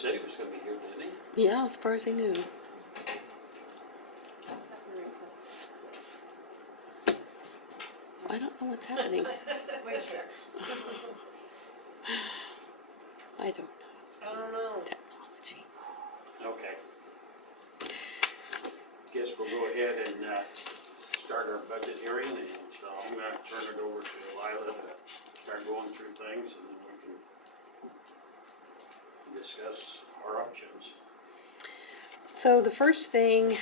said he was gonna be here, didn't he? Yeah, as far as I knew. I don't know what's happening. I don't know. I don't know. Technology. Okay. Guess we'll go ahead and start our budget hearing, and so I'm gonna turn it over to Lila to start going through things, and then we can discuss our options. So the first thing,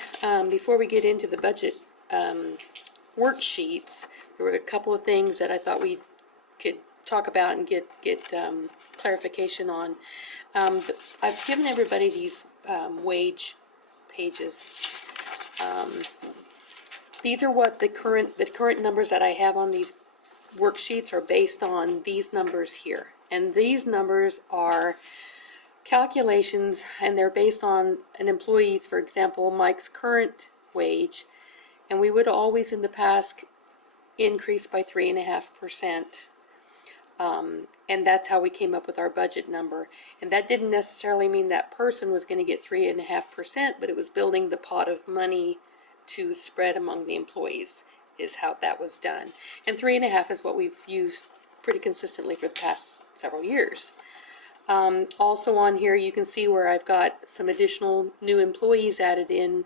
before we get into the budget worksheets, there were a couple of things that I thought we could talk about and get clarification on. I've given everybody these wage pages. These are what the current numbers that I have on these worksheets are based on these numbers here. And these numbers are calculations, and they're based on an employee's, for example, Mike's current wage, and we would always in the past increase by 3.5%. And that's how we came up with our budget number. And that didn't necessarily mean that person was going to get 3.5%, but it was building the pot of money to spread among the employees is how that was done. And 3.5 is what we've used pretty consistently for the past several years. Also on here, you can see where I've got some additional new employees added in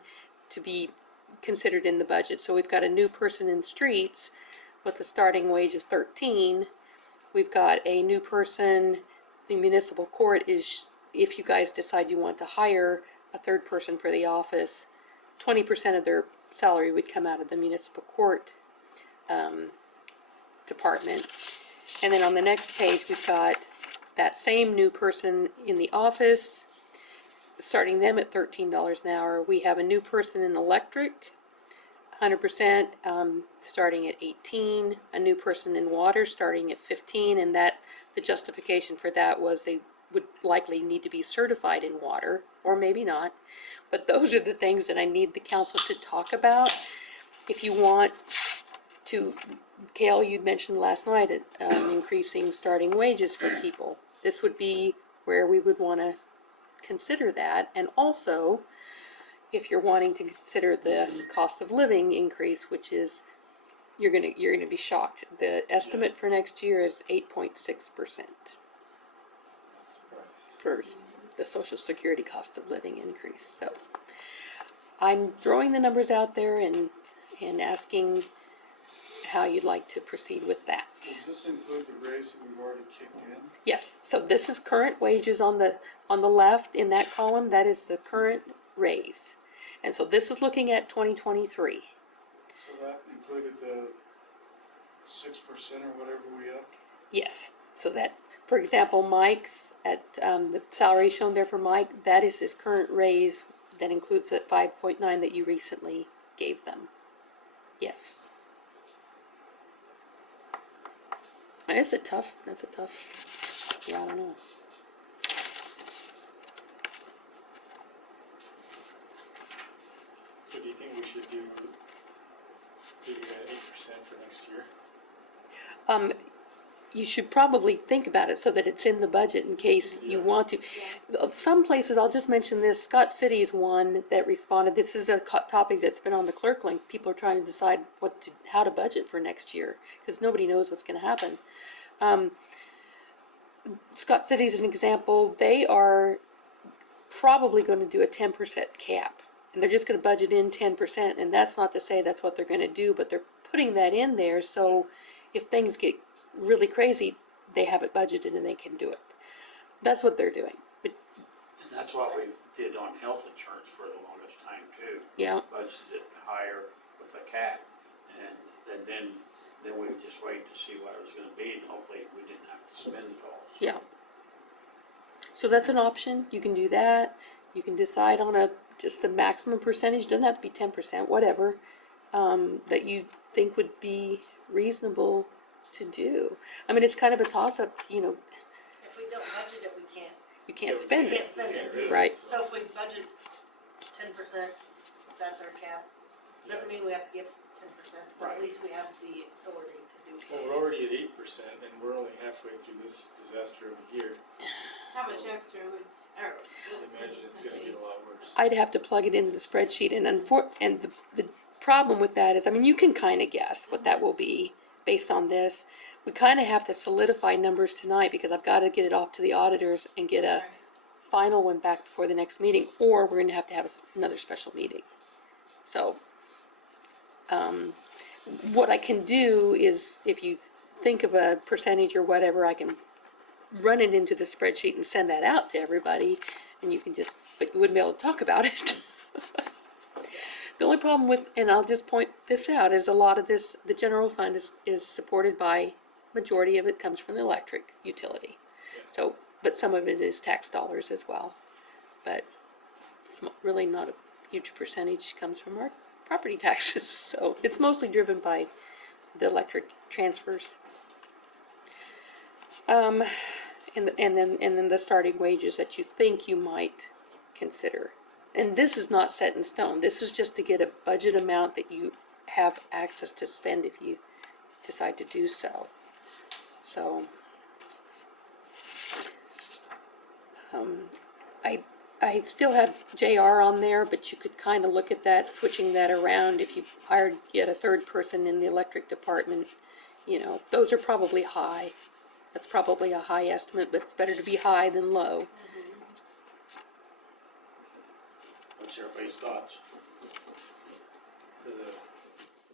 to be considered in the budget. So we've got a new person in streets with a starting wage of 13. We've got a new person. The municipal court is, if you guys decide you want to hire a third person for the office, 20% of their salary would come out of the municipal court department. And then on the next page, we've got that same new person in the office, starting them at $13 an hour. We have a new person in electric, 100%, starting at 18. A new person in water, starting at 15. And that the justification for that was they would likely need to be certified in water, or maybe not. But those are the things that I need the council to talk about. If you want to, Gail, you'd mentioned last night increasing starting wages for people. This would be where we would want to consider that. And also, if you're wanting to consider the cost of living increase, which is, you're gonna be shocked. The estimate for next year is 8.6% for the Social Security cost of living increase. So I'm throwing the numbers out there and asking how you'd like to proceed with that. Does this include the raise that we've already kicked in? Yes, so this is current wages on the left in that column. That is the current raise. And so this is looking at 2023. So that included the 6% or whatever we upped? Yes, so that, for example, Mike's at the salary shown there for Mike, that is his current raise. That includes that 5.9 that you recently gave them. Yes. That's a tough, yeah, I don't know. So do you think we should do figure at 8% for next year? You should probably think about it so that it's in the budget in case you want to. Some places, I'll just mention this, Scott City's one that responded. This is a topic that's been on the clerk link. People are trying to decide how to budget for next year because nobody knows what's going to happen. Scott City's an example. They are probably going to do a 10% cap. And they're just going to budget in 10%. And that's not to say that's what they're going to do, but they're putting that in there so if things get really crazy, they have it budgeted and they can do it. That's what they're doing. But, And that's what we did on health insurance for the longest time too. yeah. Budgeted it higher with a cap, and then we would just wait to see what it was gonna be, and hopefully we didn't have to spend it all. Yeah. So that's an option. You can do that. You can decide on just the maximum percentage. Doesn't have to be 10%, whatever, that you think would be reasonable to do. I mean, it's kind of a toss-up, If we don't budget it, we can't. you can't spend We can't it. spend it. Right. So if we budget 10%, that's our cap. Doesn't mean we have to give 10%, but at least we have the authority to do it. Well, we're already at 8% and we're only halfway through this disaster of a year. How much extra would, or? I imagine it's gonna get a lot worse. I'd have to plug it into the spreadsheet, and the problem with that is, I mean, you can kind of guess what that will be based on this. We kind of have to solidify numbers tonight because I've got to get it off to the auditors and get a final one back before the next meeting, or we're gonna have to have another special meeting. So, what I can do is, if you think of a percentage or whatever, I can run it into the spreadsheet and send that out to everybody, and you can just, but you wouldn't be able to talk about it. The only problem with, and I'll just point this out, is a lot of this, the general fund is supported by, majority of it comes from the electric utility. So, but some of it is tax dollars as well. But it's really not a huge percentage comes from our property taxes. So it's mostly driven by the electric transfers. And then the starting wages that you think you might consider. And this is not set in stone. This is just to get a budget amount that you have access to spend if you decide to do so. So, I still have JR on there, but you could kind of look at that, switching that around if you hired yet a third person in the electric department. You know, those are probably high. That's probably a high estimate, but it's better to be high than low. What's everybody's thoughts? For the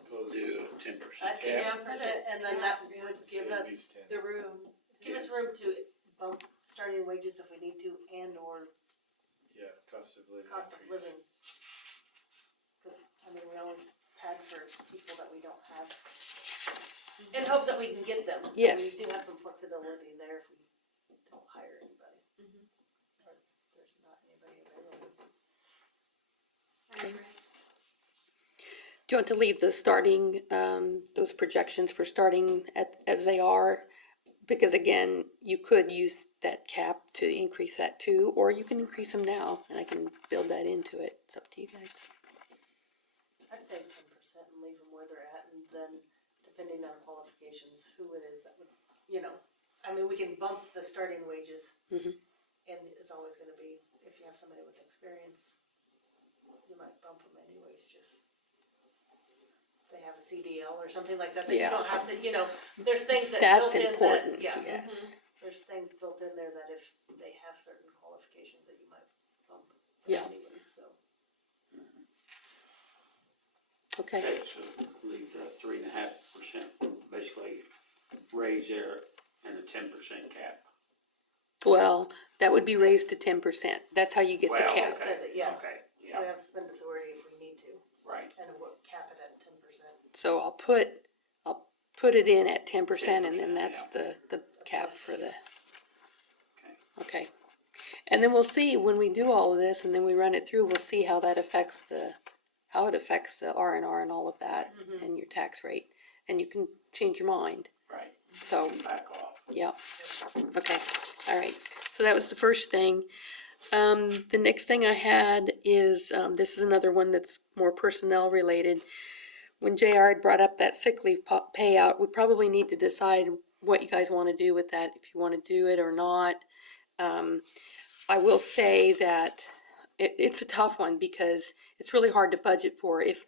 proposed. Do 10%. Actually, Yeah, yeah, for the- and then that would Say give at us, least 10. The room. give us room to bump starting wages if we need to, and or Yeah, cost of living cost of increase. living. 'Cause, I mean, we always pad for people that we don't have, in hopes that we can get them. So Yes. we do have some flexibility there if we don't hire anybody. Or if there's not anybody available. Okay. Do you want to leave the starting, those projections for starting as they are? Because again, you could use that cap to increase that too, or you can increase them now, and I can build that into it. It's up to you guys. I'd say 10% and leave them where they're at, and then depending on qualifications, who it is that would, you know, I mean, we can bump the starting wages. Mhm. And it's always gonna be, if you have somebody with experience, you might bump them anyways, just. They have a CDL or something like that, that you Yeah. don't have to, you know, there's things that That's built in that, important, yeah. yes. There's things built in there that if they have certain qualifications that you might bump them Yeah. anyways, so. Okay, Okay, so leave the 3.5%, basically raise there and a 10% cap. well, that would be raised to 10%. That's how you get the Well, cap. okay, Spend it, yeah. Okay, So we yeah, have spend authority if we need to, right. and we'll cap it at 10%. So I'll put it in at 10%, and then 10%, that's yeah. the cap for the, Okay. okay. And then we'll see, when we do all of this, and then we run it through, we'll see how that affects how it affects the R&R and all of that, and your tax rate. And you can change your mind, Right, so, back off. yeah, okay, all right. So that was the first thing. The next thing I had is, this is another one that's more personnel related. When JR had brought up that sick leave payout, we probably need to decide what you guys want to do with that, if you want to do it or not. I will say that it's a tough one because it's really hard to budget for. If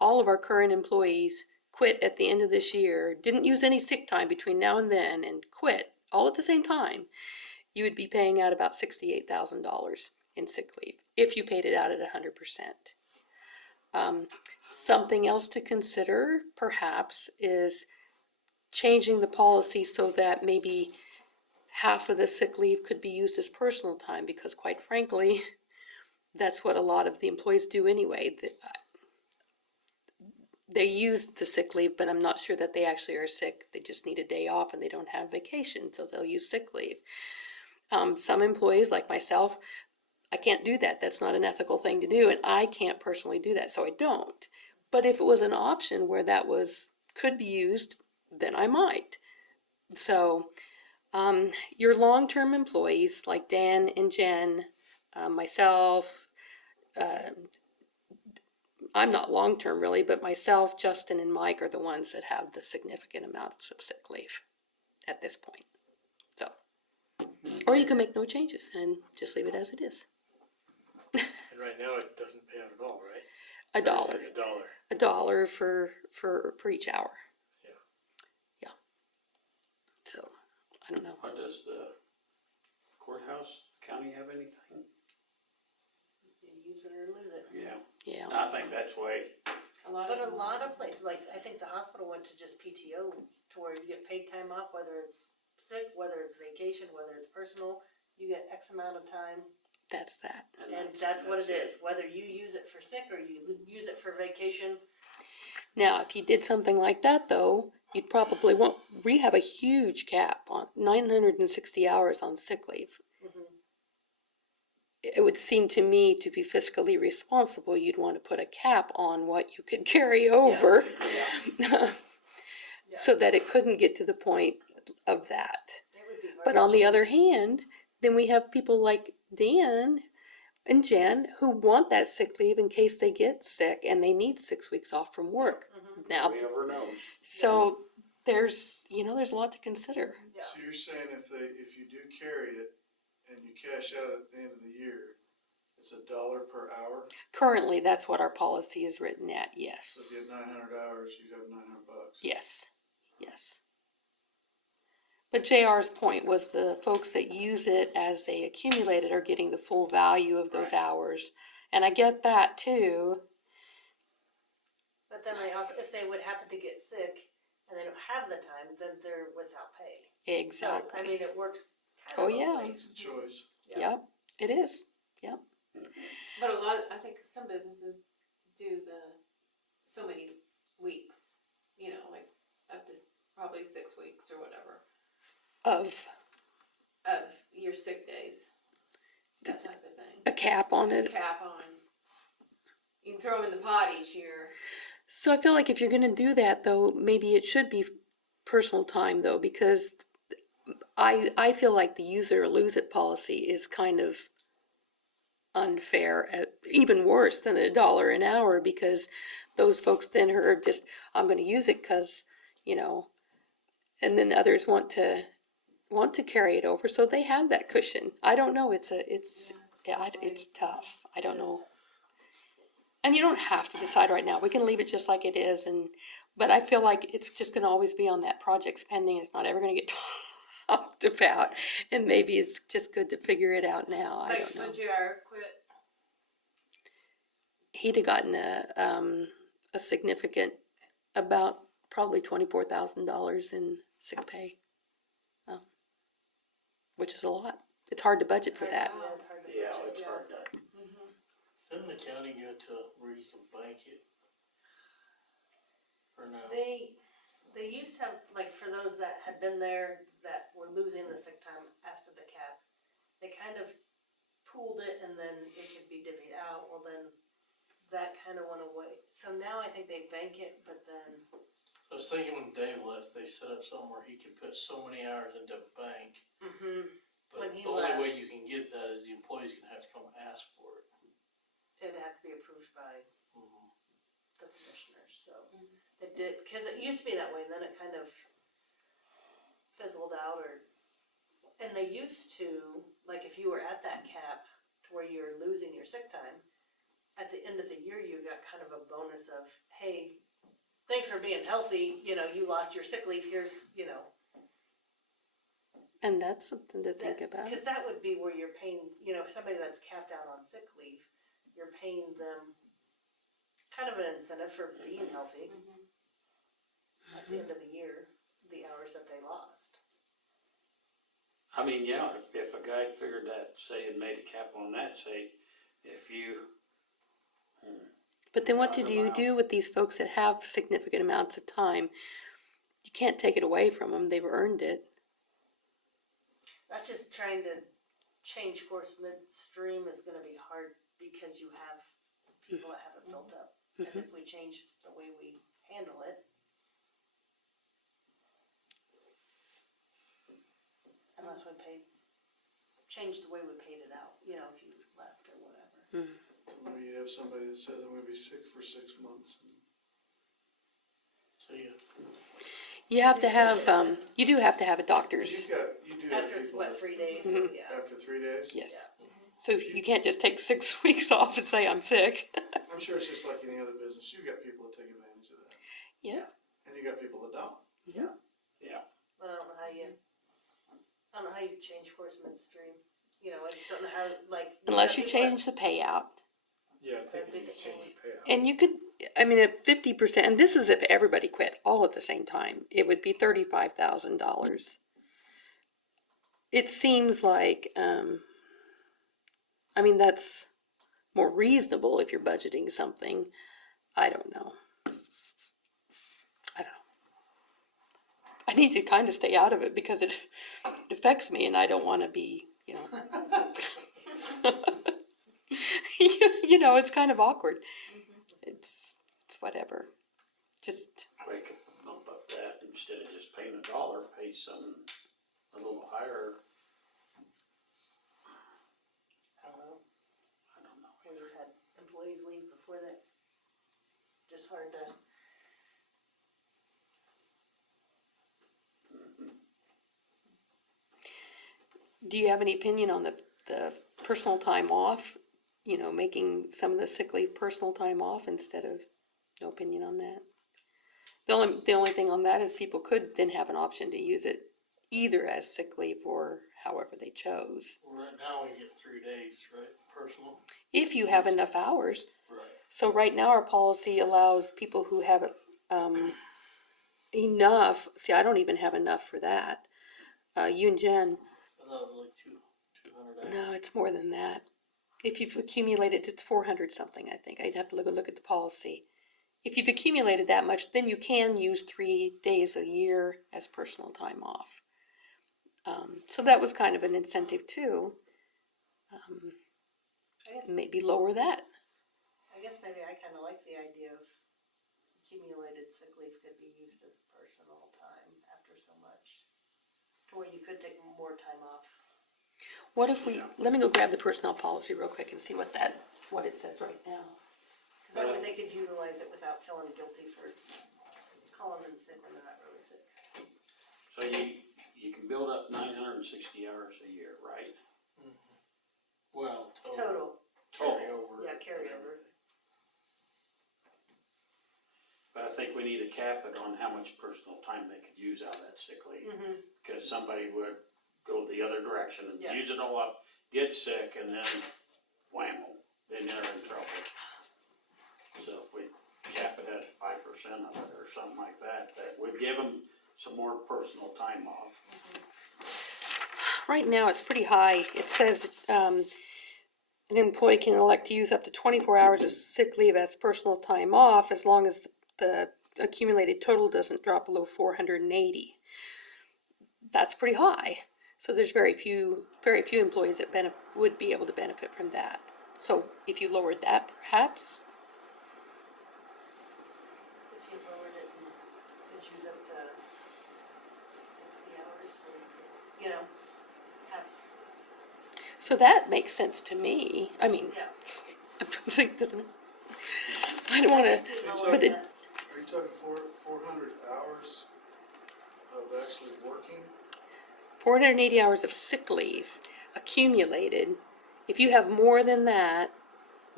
all of our current employees quit at the end of this year, didn't use any sick time between now and then, and quit all at the same time, you would be paying out about $68,000 in sick leave if you paid it out at 100%. Something else to consider, perhaps, is changing the policy so that maybe half of the sick leave could be used as personal time, because quite frankly, that's what a lot of the employees do anyway. They use the sick leave, but I'm not sure that they actually are sick. They just need a day off and they don't have vacation, so they'll use sick leave. Some employees, like myself, I can't do that. That's not an ethical thing to do, and I can't personally do that, so I don't. But if it was an option where that could be used, then I might. So, your long-term employees, like Dan and Jen, myself, I'm not long-term really, but myself, Justin, and Mike are the ones that have the significant amounts of sick leave at this point. So, Or you can make no changes and just leave it as it is. And right now, it doesn't pay out at all, right? A Or is dollar. it $1? $1 for each hour. Yeah. Yeah. So, I don't know. What does the courthouse, county have anything? You use it or lose it. Yeah, Yeah. I think that's way, But a lot of places, like, I think the hospital went to just PTO, to where you get paid time off, whether it's sick, whether it's vacation, whether it's personal, you get X amount of time, That's that. and that's what it is, whether you use it for sick or you use it for vacation. Now, if you did something like that, though, you'd probably want, we have a huge cap on 960 hours on sick leave. Mhm. It would seem to me to be fiscally responsible, you'd want to put a cap on what you could carry over yeah, so that it couldn't get to the point of that. It would be hard But to on the change. other hand, then we have people like Dan and Jen who want that sick leave in case they get sick and they need 6 weeks off from work. Mhm. Now, nobody ever knows. so there's a lot to consider. Yeah. So you're saying if you do carry it and you cash out at the end of the year, it's $1 per hour? Currently, that's what our policy is written at, yes. So if you get 900 hours, you have $900. Yes, yes. But JR's point was the folks that use it as they accumulate it are getting the full value of those Right. hours. And I get that too. But then I also, if they would happen to get sick and they don't have the time, then they're without pay. So, Exactly. I mean, it works kind Oh, of both yeah. ways. It's a choice. Yep, it is. Yep. But I think some businesses do the so many weeks, like up to probably 6 weeks or whatever Of of your sick days, that type of thing. a cap on it. Cap on. You can throw them in the pot each year. So I feel like if you're going to do that, though, maybe it should be personal time, though, because I feel like the use it or lose it policy is kind of unfair, even worse than $1 an hour, because those folks then are just, I'm going to use it because, and then others want to carry it over, so they have that cushion. I don't know. It's tough. I don't know. And you don't have to decide right now. We can leave it just like it is, but I feel like it's just going to always be on that project spending. It's not ever going to get talked about, and maybe it's just good to figure it out now. I don't know. Would JR quit? He'd have gotten a significant, about probably $24,000 in sick pay, which is a lot. It's hard to budget for that. Yeah, it's hard to Yeah, budget, it's yeah. hard to, Doesn't the county go to where you can bank it? Or no? They used to have, like, for those that had been there that were losing the sick time after the cap, they kind of pooled it and then it could be divvied out, well then that kind of went away. So now I think they bank it, but then, I was thinking when Dave left, they set up somewhere he could put so many hours into a bank. When But he the only left- way you can get that is the employee's gonna have to come ask for it. it'd have to be approved by Mhm. the commissioners, so. It did, cause it used to be that way, and then it kind of fizzled out, and they used to, like, if you were at that cap to where you're losing your sick time, at the end of the year, you got kind of a bonus of, hey, thanks for being healthy, you lost your sick leave, here's, And that's something to think about. Cause that would be where you're paying, somebody that's capped out on sick leave, you're paying them kind of an incentive for being healthy at the end of the year, the hours that they lost. I mean, yeah, if a guy figured that, say, and made a cap on that, say, if you, But then what Not do you allowed. do with these folks that have significant amounts of time? You can't take it away from them. They've earned it. That's just trying to change course midstream is gonna be hard because you have people that haven't built up. And if we change the way we handle it. Unless we change the way we paid it out, if you left or whatever. Maybe you have somebody that says I'm gonna be sick for 6 months. So yeah, You have to have, you do have to have a You doctor's, do have After, people what, that, 3 days, Mhm. yeah. after 3 days? yes. So you can't just take 6 weeks off and say, I'm sick. I'm sure it's just like any other business, you've got people that take advantage of that, Yes. and you got people that don't. But I don't know how you change course midstream, you know, I just don't know how, like. Unless you people that- change the payout. Yeah, I That'd think be you need to the change the payout. And you could, I mean, at 50%, and this is if everybody quit all at the same time, it would be $35,000. It seems like, I mean, that's more reasonable if you're budgeting something. I don't know. I need to kind of stay out of it because it affects me and I don't want to be, you know. You know, it's kind of awkward. It's whatever. Just, We could bump up that instead of just paying $1, pay some, a little higher. I don't know, I don't know. when we've had employees leave before that, just hard to. do you have any opinion on the personal time off? You know, making some of the sick leave personal time off instead of, no opinion on that? The only thing on that is people could then have an option to use it either as sick leave or however they chose. Right now, we get 3 days, right, personal? If you have enough hours. Right. So right now our policy allows people who have enough, see, I don't even have enough for that. You and Jen, I thought it was like 200 hours. no, it's more than that. If you've accumulated, it's 400 something, I think. I'd have to look at the policy. If you've accumulated that much, then you can use 3 days a year as personal time off. So that was kind of an incentive too. I guess, Maybe lower that. I guess maybe I kinda like the idea of accumulated sick leave could be used as personal time after so much. To where you could take more time off. What if we, let me go grab the personnel policy real quick and see what it says right now. Cause that way they could utilize it without feeling guilty for calling in sick when they're not really sick. So you can build up 960 hours a year, right? Well, Total, carryover. yeah, carryover. But I think we need to cap it on how much personal time they could use out of that sick leave. Mm-hmm. Cause somebody would go the other direction and Yeah. use it all up, get sick, and then whammo, then they're in trouble. So if we cap it at 5% of it or something like that, that would give them some more personal time off. Right now, it's pretty high. It says, an employee can elect to use up to 24 hours of sick leave as personal time off as long as the accumulated total doesn't drop below 480. That's pretty high. So there's very few employees that would be able to benefit from that. So if you lowered that, perhaps, If you lowered it and could use up to 60 hours, or, you know, have, so that makes sense to me. I mean, yeah. I'm trying to think, doesn't it? I don't want to, I can see but lowering it, that. Are you talking 400 hours of actually working? 480 hours of sick leave accumulated. If you have more than that,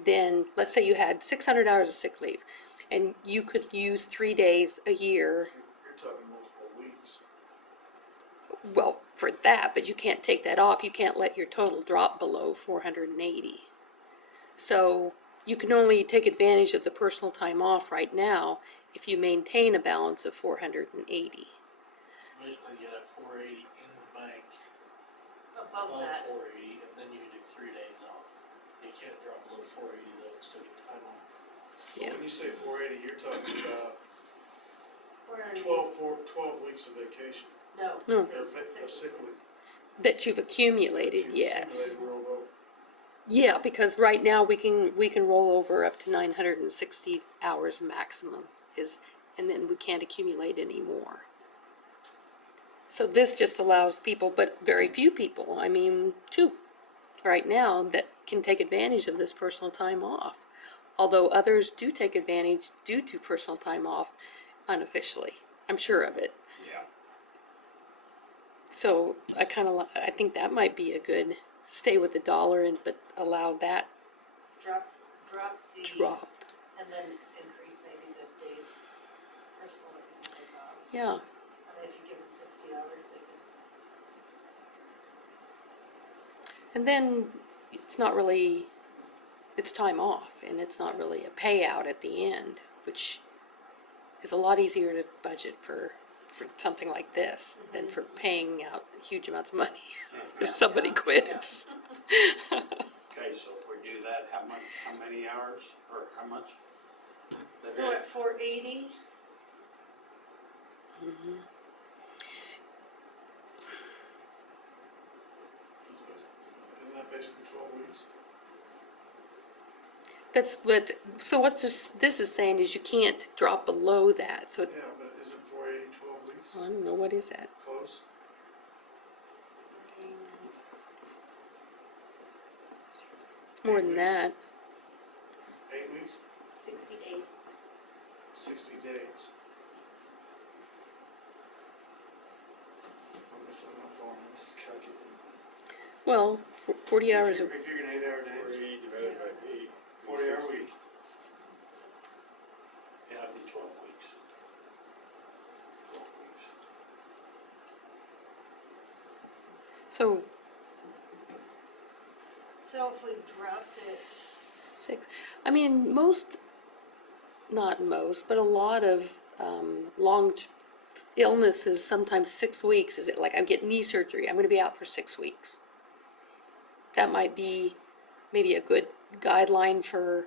then let's say you had 600 hours of sick leave and you could use 3 days a year. You're talking multiple weeks. Well, for that, but you can't take that off. You can't let your total drop below 480. So you can only take advantage of the personal time off right now if you maintain a balance of 480. Basically, you have 480 in the bank, Above above that, 480, and then you do 3 days off. You can't drop below 480 though, and still get time off. Yeah. When you say 480, you're talking about 400, 12 weeks of vacation, no. No. or of sick leave. That you've accumulated, You've yes. accumulated rolled over. Yeah, because right now we can roll over up to 960 hours maximum and then we can't accumulate any more. So this just allows people, but very few people, I mean, 2 right now that can take advantage of this personal time off. Although others do take advantage due to personal time off unofficially. I'm sure of it. Yeah. So I think that might be a good, stay with the dollar and, but allow that Drop the. drop. And then increase maybe the days personal that you can take off. Yeah, I mean, if you give them 60 hours, they can. and then it's not really, it's time off and it's not really a payout at the end, which is a lot easier to budget for something like this than for paying out huge amounts of money if somebody quits. Okay, so if we do that, how many hours, or how much? So at 480, Mhm. Isn't that basically 12 weeks? That's what, so what's this is saying is you can't drop below that, so, Yeah, but isn't 480 12 weeks? I don't know, what is that? Close? It's more than that. 8 weeks? 60 days. 60 days. I'm missing my phone, let's calculate. Well, 40 hours, If you're an 8-hour day, 40 divided by 8. 40-hour 60. week. Yeah, it'd be 12 weeks. 12 weeks. so so if we dropped it, 6, I mean, not most, but a lot of long illnesses, sometimes 6 weeks. Is it like I get knee surgery, I'm going to be out for 6 weeks. That might be maybe a good guideline for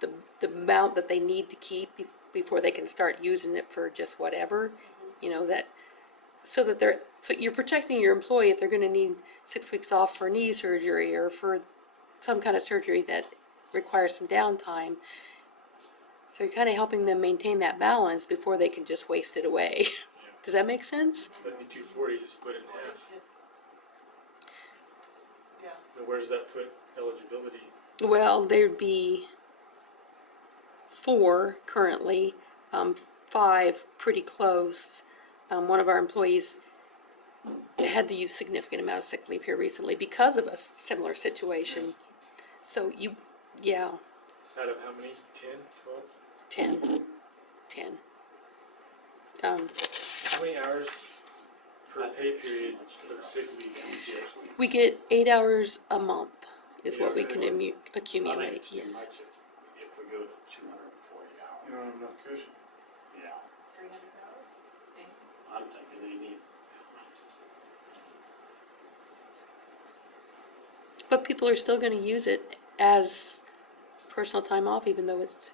the amount that they need to keep before they can start using it for just whatever, that, so you're protecting your employee if they're going to need 6 weeks off for knee surgery or for some kind of surgery that requires some downtime. So you're kind of helping them maintain that balance before they can just waste it away. Does that make sense? That'd be 240 to split it in half. just, yeah, Now, where does that put eligibility? Well, there'd be 4 currently, 5 pretty close. One of our employees had to use significant amount of sick leave here recently because of a similar situation. So yeah, Out of how many? 10, 12? 10. How many hours per pay period for the sick leave do you get? We get 8 hours a month is what we can I think accumulate, it's too yes. much if we go to 240 hours. You don't have enough cushion. Yeah, 300 hours. Okay. I'm thinking they need, But people are still gonna use it as personal time off, even though it's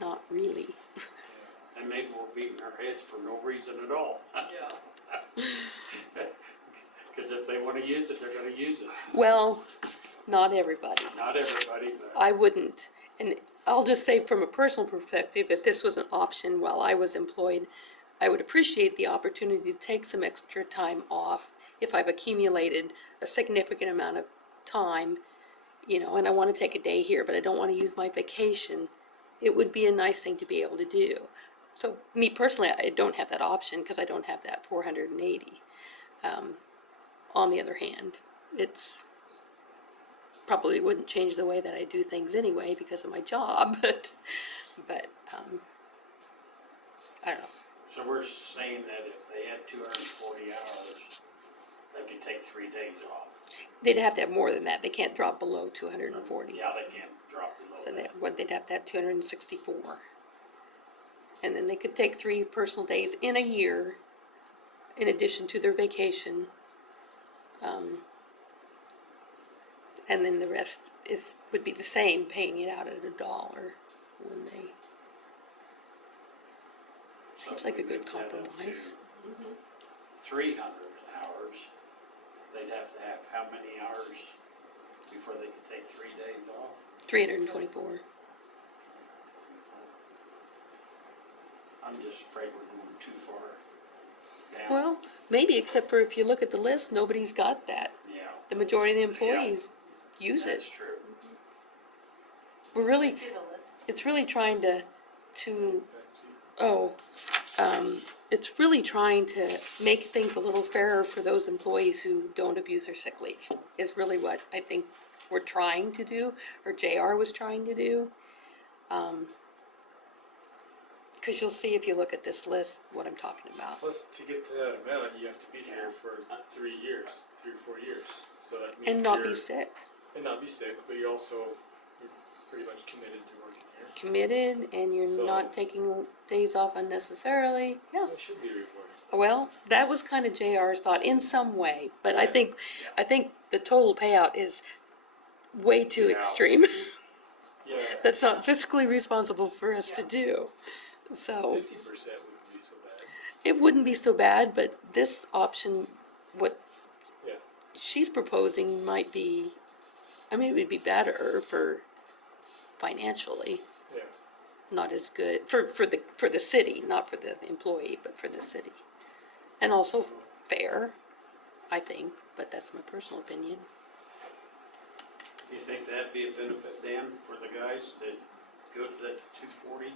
not really. and maybe we're beating our heads for no reason at all. yeah. Because if they want to use it, they're going to use it. Well, not everybody. Not everybody, but I wouldn't. And I'll just say from a personal perspective, if this was an option while I was employed, I would appreciate the opportunity to take some extra time off if I've accumulated a significant amount of time, and I want to take a day here, but I don't want to use my vacation. It would be a nice thing to be able to do. So me personally, I don't have that option because I don't have that 480. On the other hand, it's probably wouldn't change the way that I do things anyway because of my job, but I don't know. so we're saying that if they had 240 hours, they could take 3 days off. They'd have to have more than that. They can't drop below 240. Yeah, they can't drop below So that. they'd have to have 264. And then they could take 3 personal days in a year in addition to their vacation. And then the rest would be the same, paying it out at $1 when they. Seems like a good compromise. 300 hours, they'd have to have how many hours before they could take 3 days off? 324. I'm just afraid we're going too far down. Well, maybe, except for if you look at the list, nobody's got that. Yeah, The majority of the employees use it. that's true. We're really, See the list. it's really trying to, Back to you. oh, it's really trying to make things a little fairer for those employees who don't abuse their sick leave, is really what I think we're trying to do, or JR was trying to do. Cause you'll see if you look at this list, what I'm talking about. Plus, to get to that amount, you have to be here for 3 years, 3 or 4 years. So that means And not be you're- sick, and not be sick, but you're pretty much committed to working here. committed, and you're So- not taking days off unnecessarily, yeah. It should be rewarded. Well, that was kind of JR's thought in some way, but I Yeah. think the total payout is way too Yeah. extreme. Yeah, That's not fiscally responsible for us to do. So 50% wouldn't be so bad. it wouldn't be so bad, but this option, what Yeah. she's proposing might be, I mean, it would be better for financially, Yeah. not as good for the city, not for the employee, but for the city. And also fair, I think, but that's my personal opinion. Do you think that'd be a benefit, Dan, for the guys that go to that 240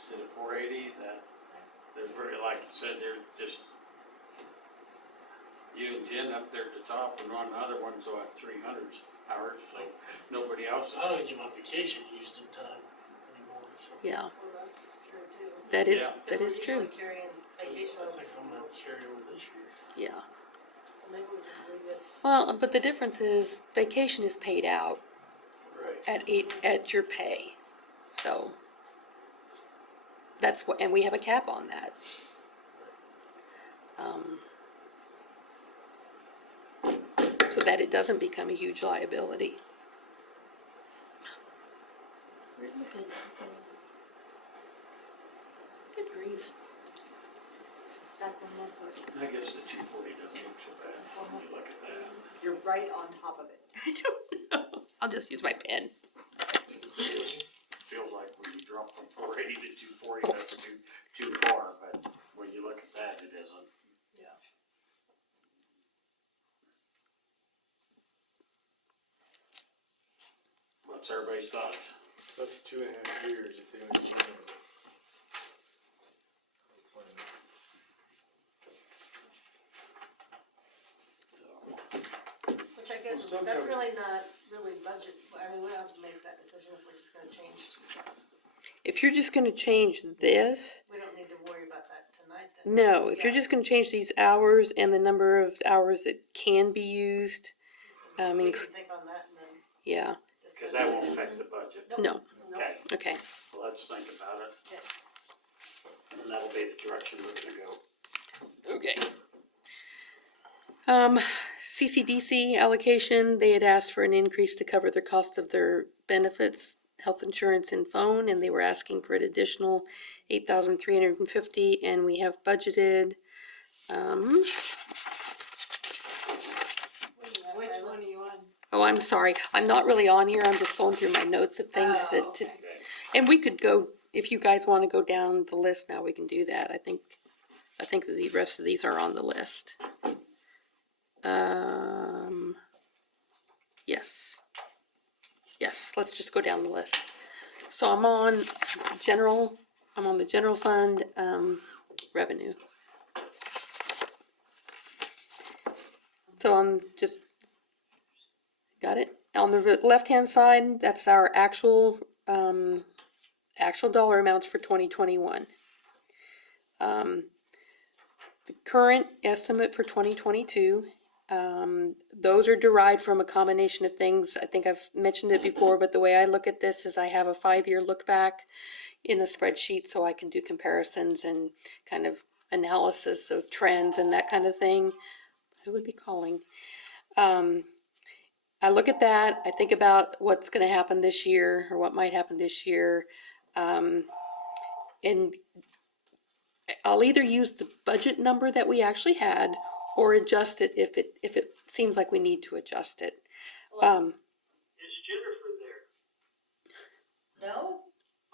instead of 480? That they're very, like you said, they're just you and Jen up there at the top, and on the other one's at 300 hours, so nobody else. I don't get my vacation used in time anymore, so. Yeah, Well, that's true too. that is Yeah. that is true. We're usually carrying vacation, I think I'm gonna carry over this year. Yeah. so maybe we just leave it. Well, but the difference is vacation is paid out Right. at your pay, so that's what, and we have a cap on that. So that it doesn't become a huge liability. Good grief. Back one more foot. I guess the 240 doesn't look so bad when you look at that. You're right on top of it. I don't know. I'll just use my pen. Feels like when you drop from 480 to 240, that's too far, but when you look at that, it isn't. Yeah. What's everybody's thoughts? So that's 2.5 years if they only do one. Which I guess, still that's covered. really not really budget, I mean, we don't have to make that decision if we're just gonna change. If you're just gonna change this, We don't need to worry about that tonight then. no, if you're Yeah. just gonna change these hours and the number of hours that can be used, We inc- can think on that and then yeah, Because that won't affect the budget. Nope. no, Nope. Okay, okay. well, let's think about it. Yeah. And that'll be the direction we're gonna go. Okay. CCDC allocation, they had asked for an increase to cover the cost of their benefits, health insurance and phone, and they were asking for an additional $8,350, and we have budgeted, Which one are you on? oh, I'm sorry, I'm not really on here, I'm just going through my notes of things Oh, that, okay. and we could go, if you guys wanna go down the list now, we can do that, I think that the rest of these are on the list. Yes. Yes, let's just go down the list. So I'm on the general fund, revenue. So I'm just, got it? On the left-hand side, that's our actual dollar amounts for 2021. The current estimate for 2022, those are derived from a combination of things. I think I've mentioned it before, but the way I look at this is I have a 5-year look back in a spreadsheet so I can do comparisons and kind of analysis of trends and that kind of thing. Who would be calling? I look at that, I think about what's gonna happen this year or what might happen this year. And I'll either use the budget number that we actually had or adjust it if it seems like we need to adjust it. Is Jennifer there? No?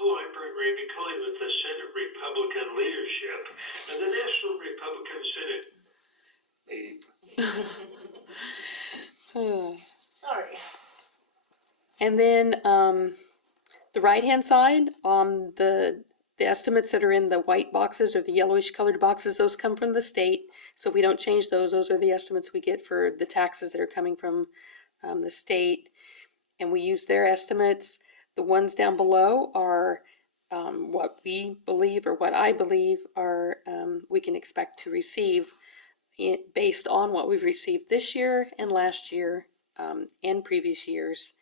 Oh, I'm Brent Raby Cully with the Senate Republican leadership and the National Republican Senate. Sorry. And then the right-hand side on the the estimates that are in the white boxes or the yellowish colored boxes, those come from the state. So we don't change those. Those are the estimates we get for the taxes that are coming from the state. And we use their estimates. The ones down below are what we believe, or what I believe are we can expect to receive based on what we've received this year and last year and previous years,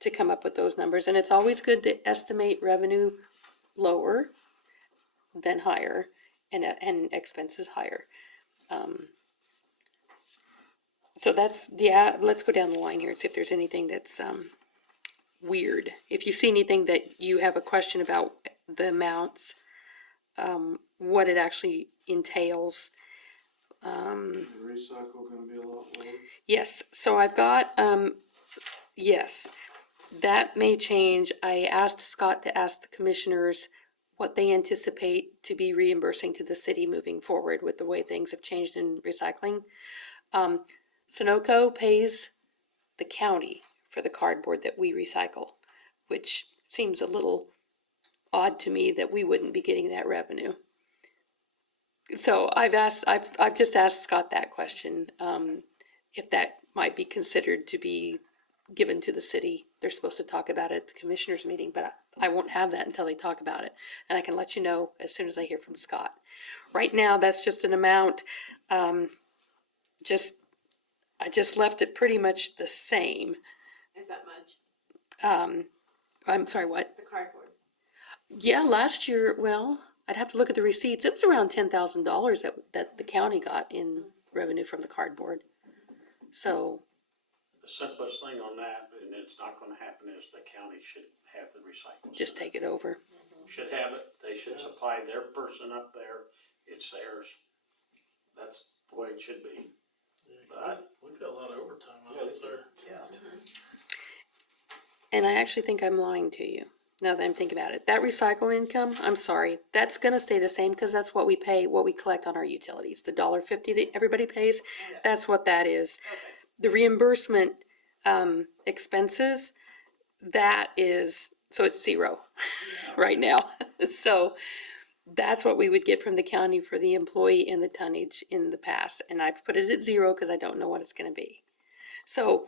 to come up with those numbers. And it's always good to estimate revenue lower than higher, and expenses higher. So that's, yeah, let's go down the line here and see if there's anything that's weird. If you see anything that you have a question about the amounts, what it actually entails. Recycle gonna be a lot lower. Yes, so I've got, yes, that may change. I asked Scott to ask the commissioners what they anticipate to be reimbursing to the city moving forward with the way things have changed in recycling. Sunoco pays the county for the cardboard that we recycle, which seems a little odd to me that we wouldn't be getting that revenue. So I've just asked Scott that question, if that might be considered to be given to the city. They're supposed to talk about it at the commissioners meeting, but I won't have that until they talk about it. And I can let you know as soon as I hear from Scott. Right now, that's just an amount, I just left it pretty much the same. Is that much? I'm sorry, what? The cardboard. Yeah, last year, well, I'd have to look at the receipts. It was around $10,000 that the county got in revenue from the cardboard. So, The simplest thing on that, and it's not gonna happen, is the county should have the recycling. just take it over. Should have it, they should supply their person up there, it's theirs. That's the way it should be. But, We've got a lot of overtime out there. And I actually think I'm lying to you, now that I'm thinking about it. That recycle income, I'm sorry, that's gonna stay the same, because that's what we pay, what we collect on our utilities. The $1.50 that everybody pays, that's what that is. The reimbursement expenses, that is, so it's zero right now. So that's what we would get from the county for the employee and the tonnage in the past. And I've put it at zero because I don't know what it's gonna be. So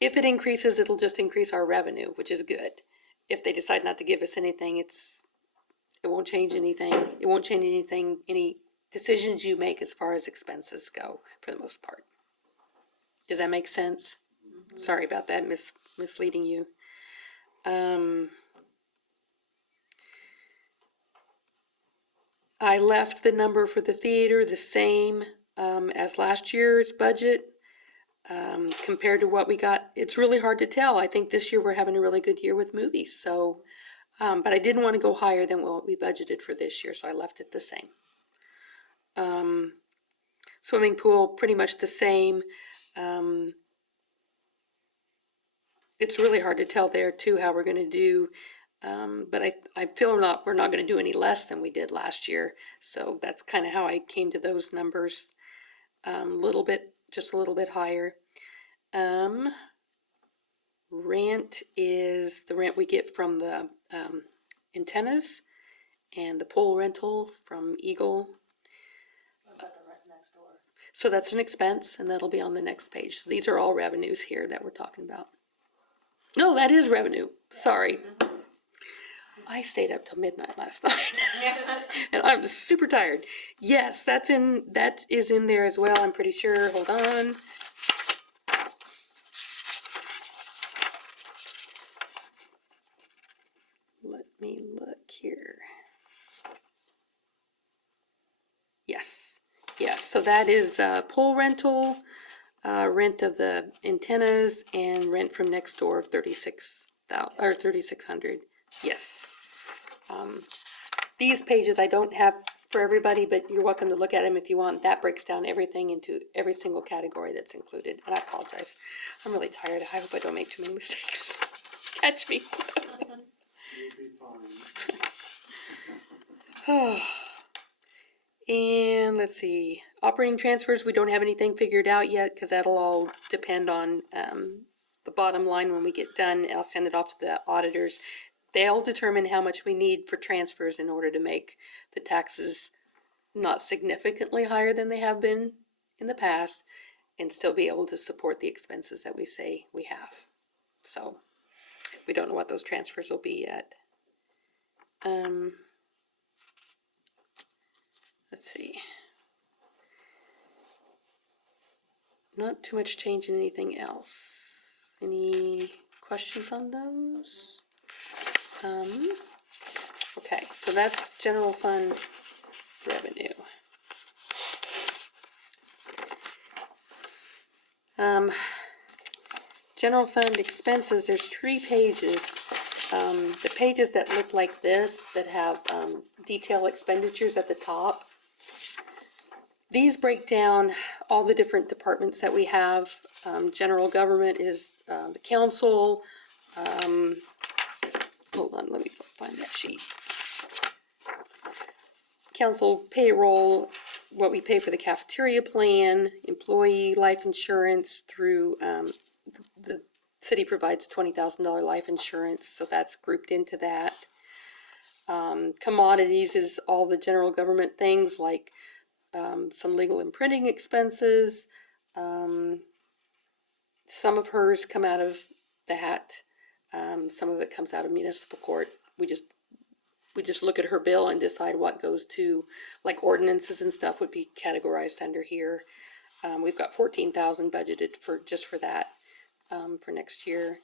if it increases, it'll just increase our revenue, which is good. If they decide not to give us anything, it won't change anything. It won't change anything, any decisions you make as far as expenses go, for the most part. Does that make sense? Sorry about that, misleading you. I left the number for the theater the same as last year's budget. Compared to what we got, it's really hard to tell. I think this year we're having a really good year with movies, so, but I didn't want to go higher than what we budgeted for this year, so I left it the same. Swimming pool, pretty much the same. It's really hard to tell there too how we're gonna do, but I feel we're not gonna do any less than we did last year, so that's kind of how I came to those numbers. Just a little bit higher. Rent is the rent we get from the antennas, and the pole rental from Eagle. What about the rent next door? So that's an expense, and that'll be on the next page. So these are all revenues here that we're talking about. No, that is revenue. Sorry. I stayed up till midnight last night. And I'm super tired. Yes, that is in there as well, I'm pretty sure. Hold on. Let me look here. Yes, so that is pole rental, rent of the antennas, and rent from next door of $3,600. Yes. These pages I don't have for everybody, but you're welcome to look at them if you want. That breaks down everything into every single category that's included. And I apologize. I'm really tired. I hope I don't make too many mistakes. Catch me. You'll be fine. And let's see. Operating transfers, we don't have anything figured out yet because that'll all depend on the bottom line when we get done. I'll send it off to the auditors. they'll determine how much we need for transfers in order to make the taxes not significantly higher than they have been in the past and still be able to support the expenses that we say we have. So we don't know what those transfers will be yet. Let's see. Not too much change in anything else. Any questions on those? Okay, so that's general fund revenue. General fund expenses, there's 3 pages. The pages that look like this, that have detailed expenditures at the top, these break down all the different departments that we have. General government is the council. Hold on, let me find that sheet. Council payroll, what we pay for the cafeteria plan, employee life insurance through the city provides $20,000 life insurance, so that's grouped into that. Commodities is all the general government things like some legal and printing expenses. Some of hers come out of that. Some of it comes out of municipal court. We just look at her bill and decide what goes to, like ordinances and stuff would be categorized under here. We've got $14,000 budgeted for just for that for next year.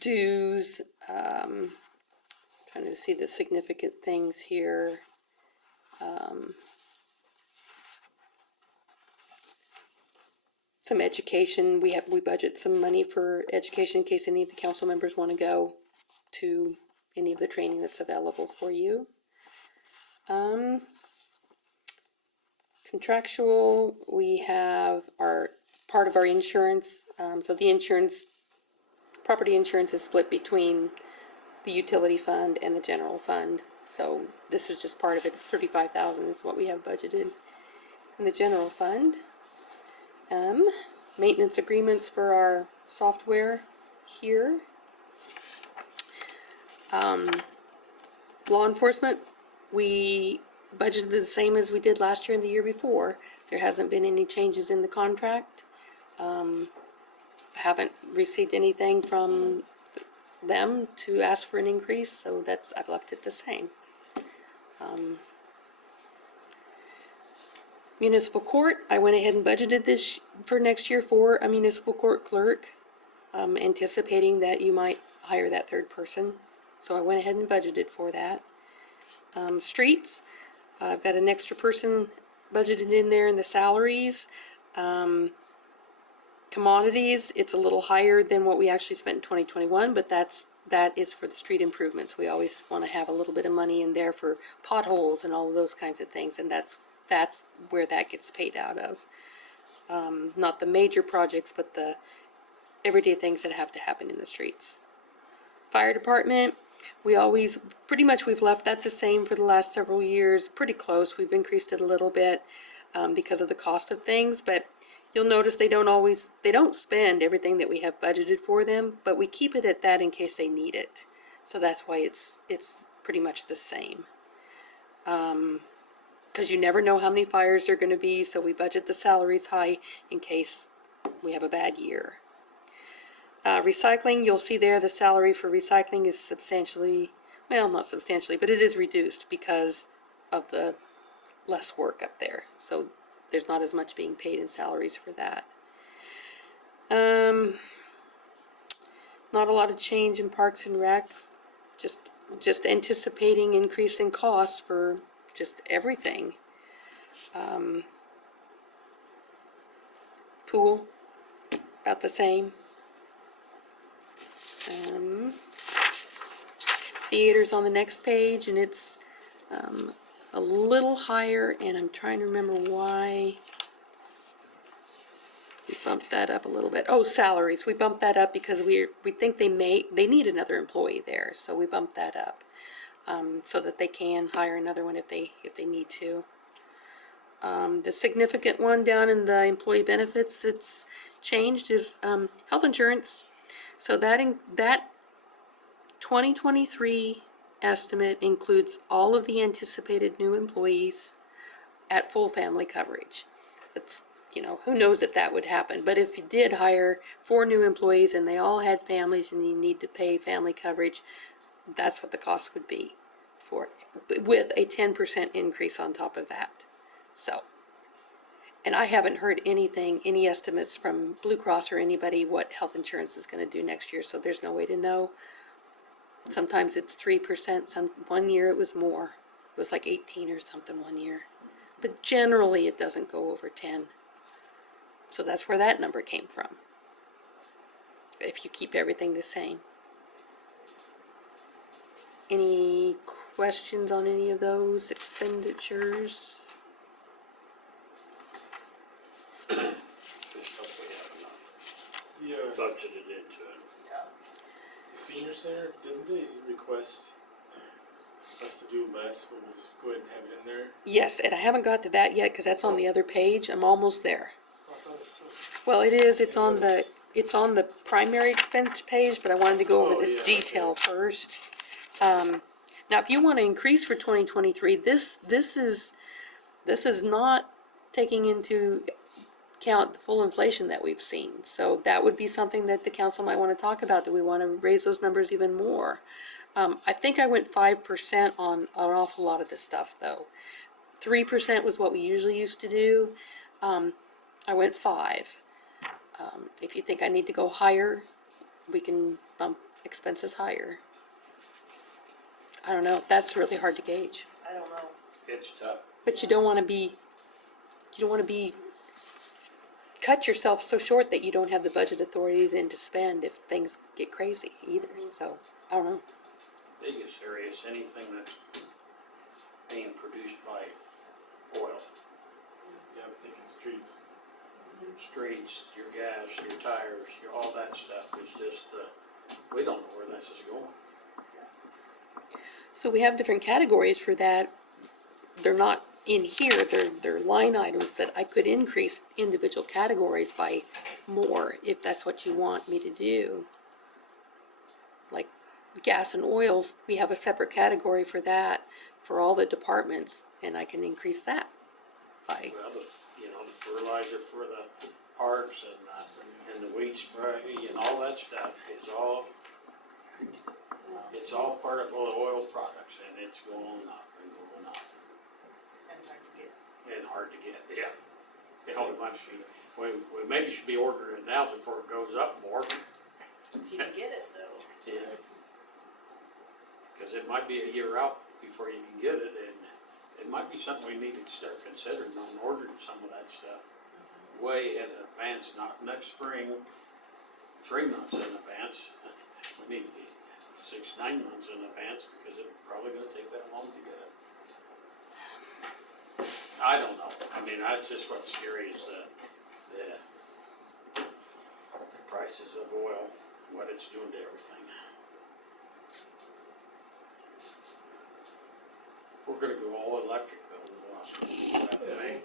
Dues. Trying to see the significant things here. Some education. We budget some money for education in case any of the council members want to go to any of the training that's available for you. Contractual, we have our part of our insurance. So the insurance, property insurance is split between the utility fund and the general fund. So this is just part of it. It's $35,000 is what we have budgeted in the general fund. Maintenance agreements for our software here. Law enforcement, we budgeted the same as we did last year and the year before. There hasn't been any changes in the contract. Haven't received anything from them to ask for an increase, so I've left it the same. Municipal court, I went ahead and budgeted this for next year for a municipal court clerk, anticipating that you might hire that third person. So I went ahead and budgeted for that. Streets, I've got an extra person budgeted in there in the salaries. Commodities, it's a little higher than what we actually spent in 2021, but that is for the street improvements. We always want to have a little bit of money in there for potholes and all of those kinds of things, and that's where that gets paid out of. Not the major projects, but the everyday things that have to happen in the streets. Fire department, we've left that the same for the last several years, pretty close. We've increased it a little bit because of the cost of things, but you'll notice they don't spend everything that we have budgeted for them, but we keep it at that in case they need it. So that's why it's pretty much the same. Because you never know how many fires there are going to be, so we budget the salaries high in case we have a bad year. Recycling, you'll see there the salary for recycling is substantially, well, not substantially, but it is reduced because of the less work up there. So there's not as much being paid in salaries for that. Not a lot of change in Parks and Rec, just anticipating increase in costs for just everything. Pool, about the same. Theater's on the next page, and it's a little higher, and I'm trying to remember why we bumped that up a little bit. Oh, salaries. We bumped that up because we think they need another employee there, so we bumped that up so that they can hire another one if they need to. The significant one down in the employee benefits that's changed is health insurance. So that 2023 estimate includes all of the anticipated new employees at full family coverage. It's, who knows if that would happen, but if you did hire 4 new employees and they all had families and you need to pay family coverage, that's what the cost would be for, with a 10% increase on top of that. So, and I haven't heard any estimates from Blue Cross or anybody what health insurance is gonna do next year, so there's no way to know. Sometimes it's 3%, one year it was more. It was like 18 or something one year. But generally it doesn't go over 10. So that's where that number came from. If you keep everything the same. Any questions on any of those expenditures? Just hope we have enough Yeah, budgeted into it. the senior center, didn't they request us to do less, but we'll just go ahead and have it in there? Yes, and I haven't got to that yet because that's on the other page. I'm almost there. I thought it was so. Well, it is, it's on the primary expense page, but I wanted to go over Oh, this yeah, detail first. Now, if you want to increase for 2023, this is not taking into account the full inflation that we've seen. So that would be something that the council might want to talk about. Do we want to raise those numbers even more? I think I went 5% on an awful lot of this stuff, though. 3% was what we usually used to do. I went 5. If you think I need to go higher, we can bump expenses higher. I don't know, that's really hard to gauge. I don't know. It's tough. But you don't want to be, cut yourself so short that you don't have the budget authority then to spend if things get crazy either. So, I don't know. Biggest area is anything that's being produced by oil. Yeah, I'm thinking streets. Streets, your gas, your tires, all that stuff is just, we don't know where this is going. So we have different categories for that. They're not in here, they're line items that I could increase individual categories by more if that's what you want me to do. Like gas and oil, we have a separate category for that, for all the departments, and I can increase that by, Well, the fertilizer for the parks and the weed spray and all that stuff is all, it's all part of oil products and it's going up and going up. And hard to get. And hard to get, yeah. We maybe should be ordering it now before it goes up more. If you can get it though. Yeah. Cause it might be a year out before you can get it and it might be something we need to start considering on ordering some of that stuff way in advance, not next spring, 3 months in advance. We need to be 6-9 months in advance because it's probably gonna take that long to get it. I don't know. I mean, that's just what's scary is the prices of oil, what it's doing to everything. We're gonna go all electric though, we'll have to make.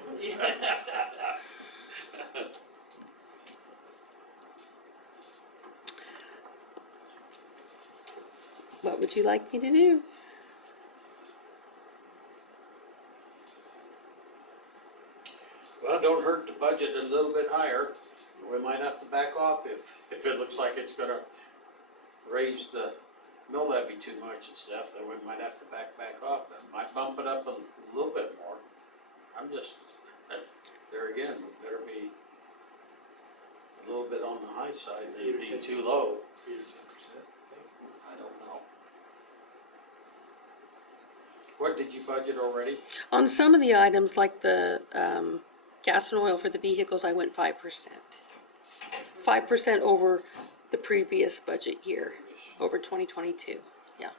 what would you like me to do? Well, don't hurt to budget a little bit higher. We might have to back off if it looks like it's gonna raise the mill levy too much and stuff, then we might have to back off. That might bump it up a little bit more. I'm just, there again, we better be a little bit on the high side, maybe be too low. 8 or 10%, I think. I don't know. What did you budget already? On some of the items, like the gas and oil for the vehicles, I went 5%. 5% over the previous budget year, over 2022, yeah.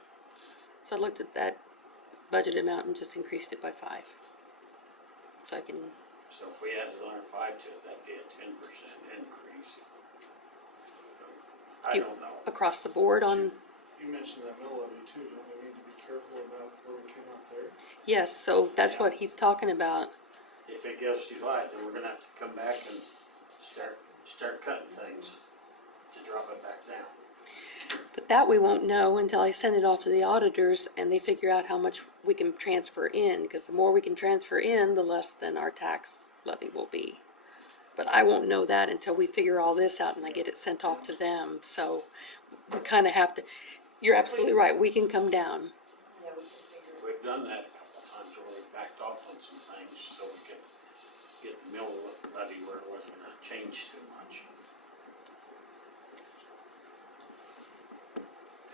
So I looked at that budget amount and just increased it by 5. So I can, So if we added another 5 to it, that'd be a 10% increase. I don't know. across the board on, You mentioned that mill levy too, don't we need to be careful about where we came out there? yes, so that's what he's talking about. If it goes too high, then we're gonna have to come back and start cutting things to drop it back down. But that we won't know until I send it off to the auditors and they figure out how much we can transfer in, because the more we can transfer in, the less than our tax levy will be. But I won't know that until we figure all this out and I get it sent off to them, so we kinda have to, you're absolutely right, we can come down. Yeah, we can figure. We've done that a couple of times where we backed off on some things so we could get the mill levy where it wasn't gonna change too much.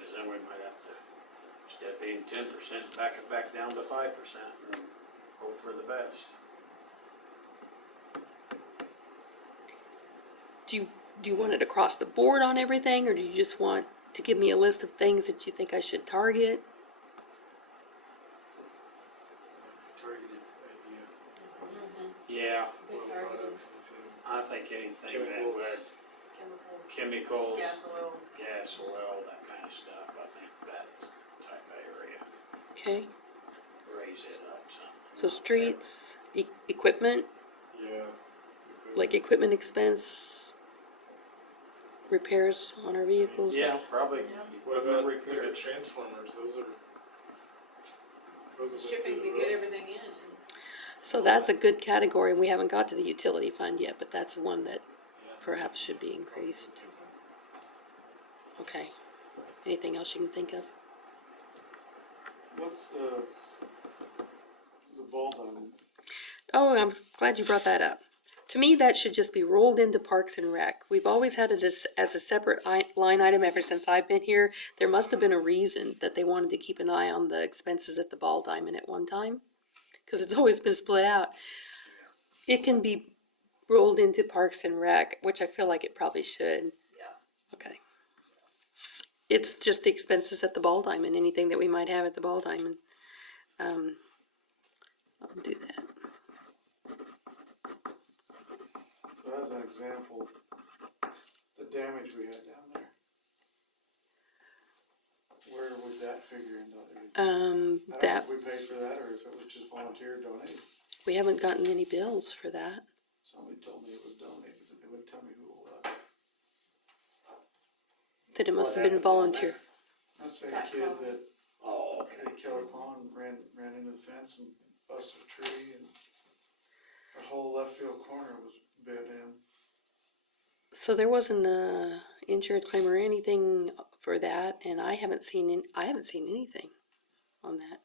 Cause then we might have to, instead of being 10%, back it back down to 5% and hope for the best. Do you want it across the board on everything, or do you just want to give me a list of things that you think I should target? Targeted idea. Yeah, Good Oil targeting. products, anything. I think anything that Chemicals. would, Chemicals, chemicals, gas, oil. that kind of stuff, I think that type of area, Okay, raise it up some. so streets, equipment, Yeah. like equipment expense, repairs on our vehicles. Yeah, probably. What about repair? the transformers? Those are Shipping to through the get roof. everything in is. So that's a good category, and we haven't got to the utility fund yet, but that's one that Yeah. perhaps should be increased. Okay, anything else you can think of? What's the ball diamond? Oh, I'm glad you brought that up. To me, that should just be rolled into Parks and Rec. We've always had it as a separate line item ever since I've been here. There must have been a reason that they wanted to keep an eye on the expenses at the Ball Diamond at one time, because it's always been split out. It can be rolled into Parks and Rec, which I feel like it probably should. Yeah. Okay. It's just the expenses at the Ball Diamond, anything that we might have at the Ball Diamond. I'll do that. So as an example, the damage we had down there. Where would that figure into? I don't know That, if we paid for that or if it was just volunteer donated. we haven't gotten any bills for that. Somebody told me it was donated, but they wouldn't tell me who it was. That it must What have been happened down volunteer. I'd say a That kid problem. that Oh, okay. at Keller Pond ran into the fence and busted a tree and the whole left field corner was bent in. So there wasn't a insurance claim or anything for that, and I haven't seen anything on that.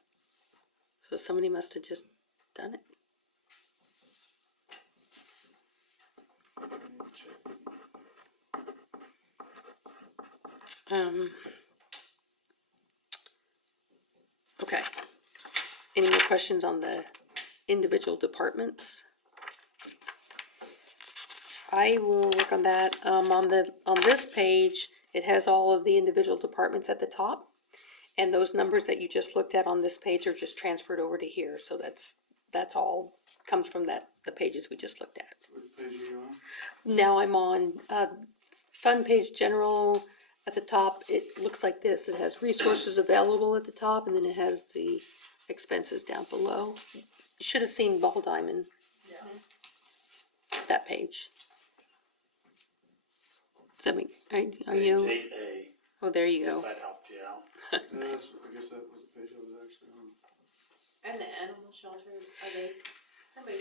So somebody must have just done it. I need to check. Okay. Any more questions on the individual departments? I will work on that. On this page, it has all of the individual departments at the top. And those numbers that you just looked at on this page are just transferred over to here, so that's all comes from the pages we just looked at. Which page are you on? Now I'm on, fund page general at the top. It looks like this. It has resources available at the top, and then it has the expenses down below. You should have seen Ball Diamond, Yeah. that page. Does that make, are you, 8A, oh, there you if go. that helped you out. Yeah, I guess that was the page I was actually on. And the animal shelter, are they, somebody,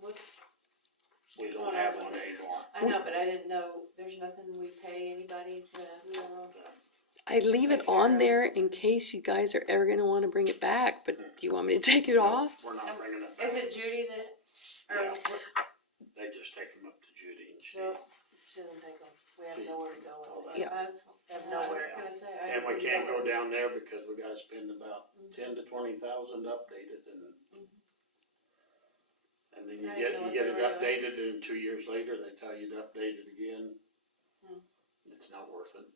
what, We don't have one anymore. I know, but I didn't know, there's nothing we pay anybody to, I leave it on there in case you guys are ever gonna wanna bring it back, but do you want me to take it off? We're not bringing it back. is it Judy that, or, Yeah. what- They just take them up to Judy and she. No, shouldn't take them. We have nowhere to go with it. Yeah. I was, Have I nowhere was gonna say, I And we didn't can't know. go down there because we gotta spend about 10 to 20,000 to update it and then you I get, didn't know you get what it they were doing. updated and 2 years later, they tell you to update it again. It's not worth it.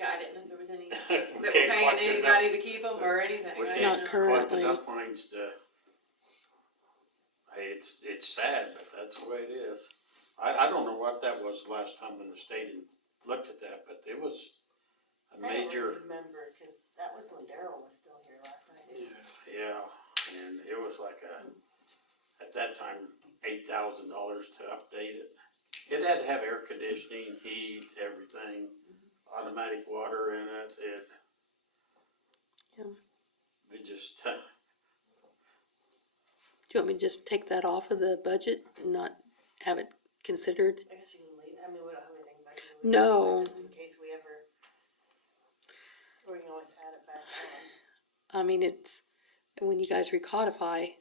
Yeah, I didn't know if there was any, We that were can't paying collect enough- anybody to keep them or anything. We I can't Not didn't know. collect currently. enough fines to, hey, it's sad, but that's the way it is. I don't know what that was the last time when the state looked at that, but it was a I don't major, remember, cause that was when Daryl was still here last night. yeah, and it was like at that time, $8,000 to update it. It had to have air conditioning, heat, everything, automatic water in it, Yeah. it just, Do you want me to just take that off of the budget and not have it considered? I guess you can leave, I mean, we don't have anything budgeted. No. Just in case we ever, or we can always add it back on. I mean, it's, when you guys recodify,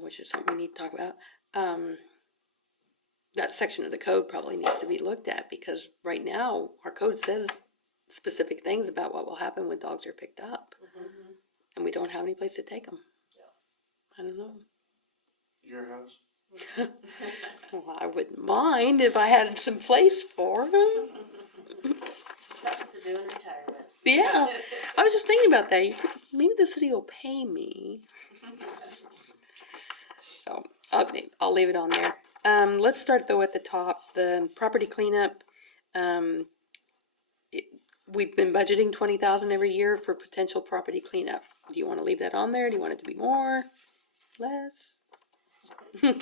which is something we need to talk about, that section of the code probably needs to be looked at, because right now, our code says specific things about what will happen when dogs are picked up, and we don't have any place to take them. I don't know. Your house? Well, I wouldn't mind if I had some place for them. Something to do in retirement. Yeah, I was just thinking about that. Maybe the city will pay me. So I'll leave it on there. Let's start though at the top. The property cleanup. We've been budgeting 20,000 every year for potential property cleanup. Do you want to leave that on there? Do you want it to be more, less? it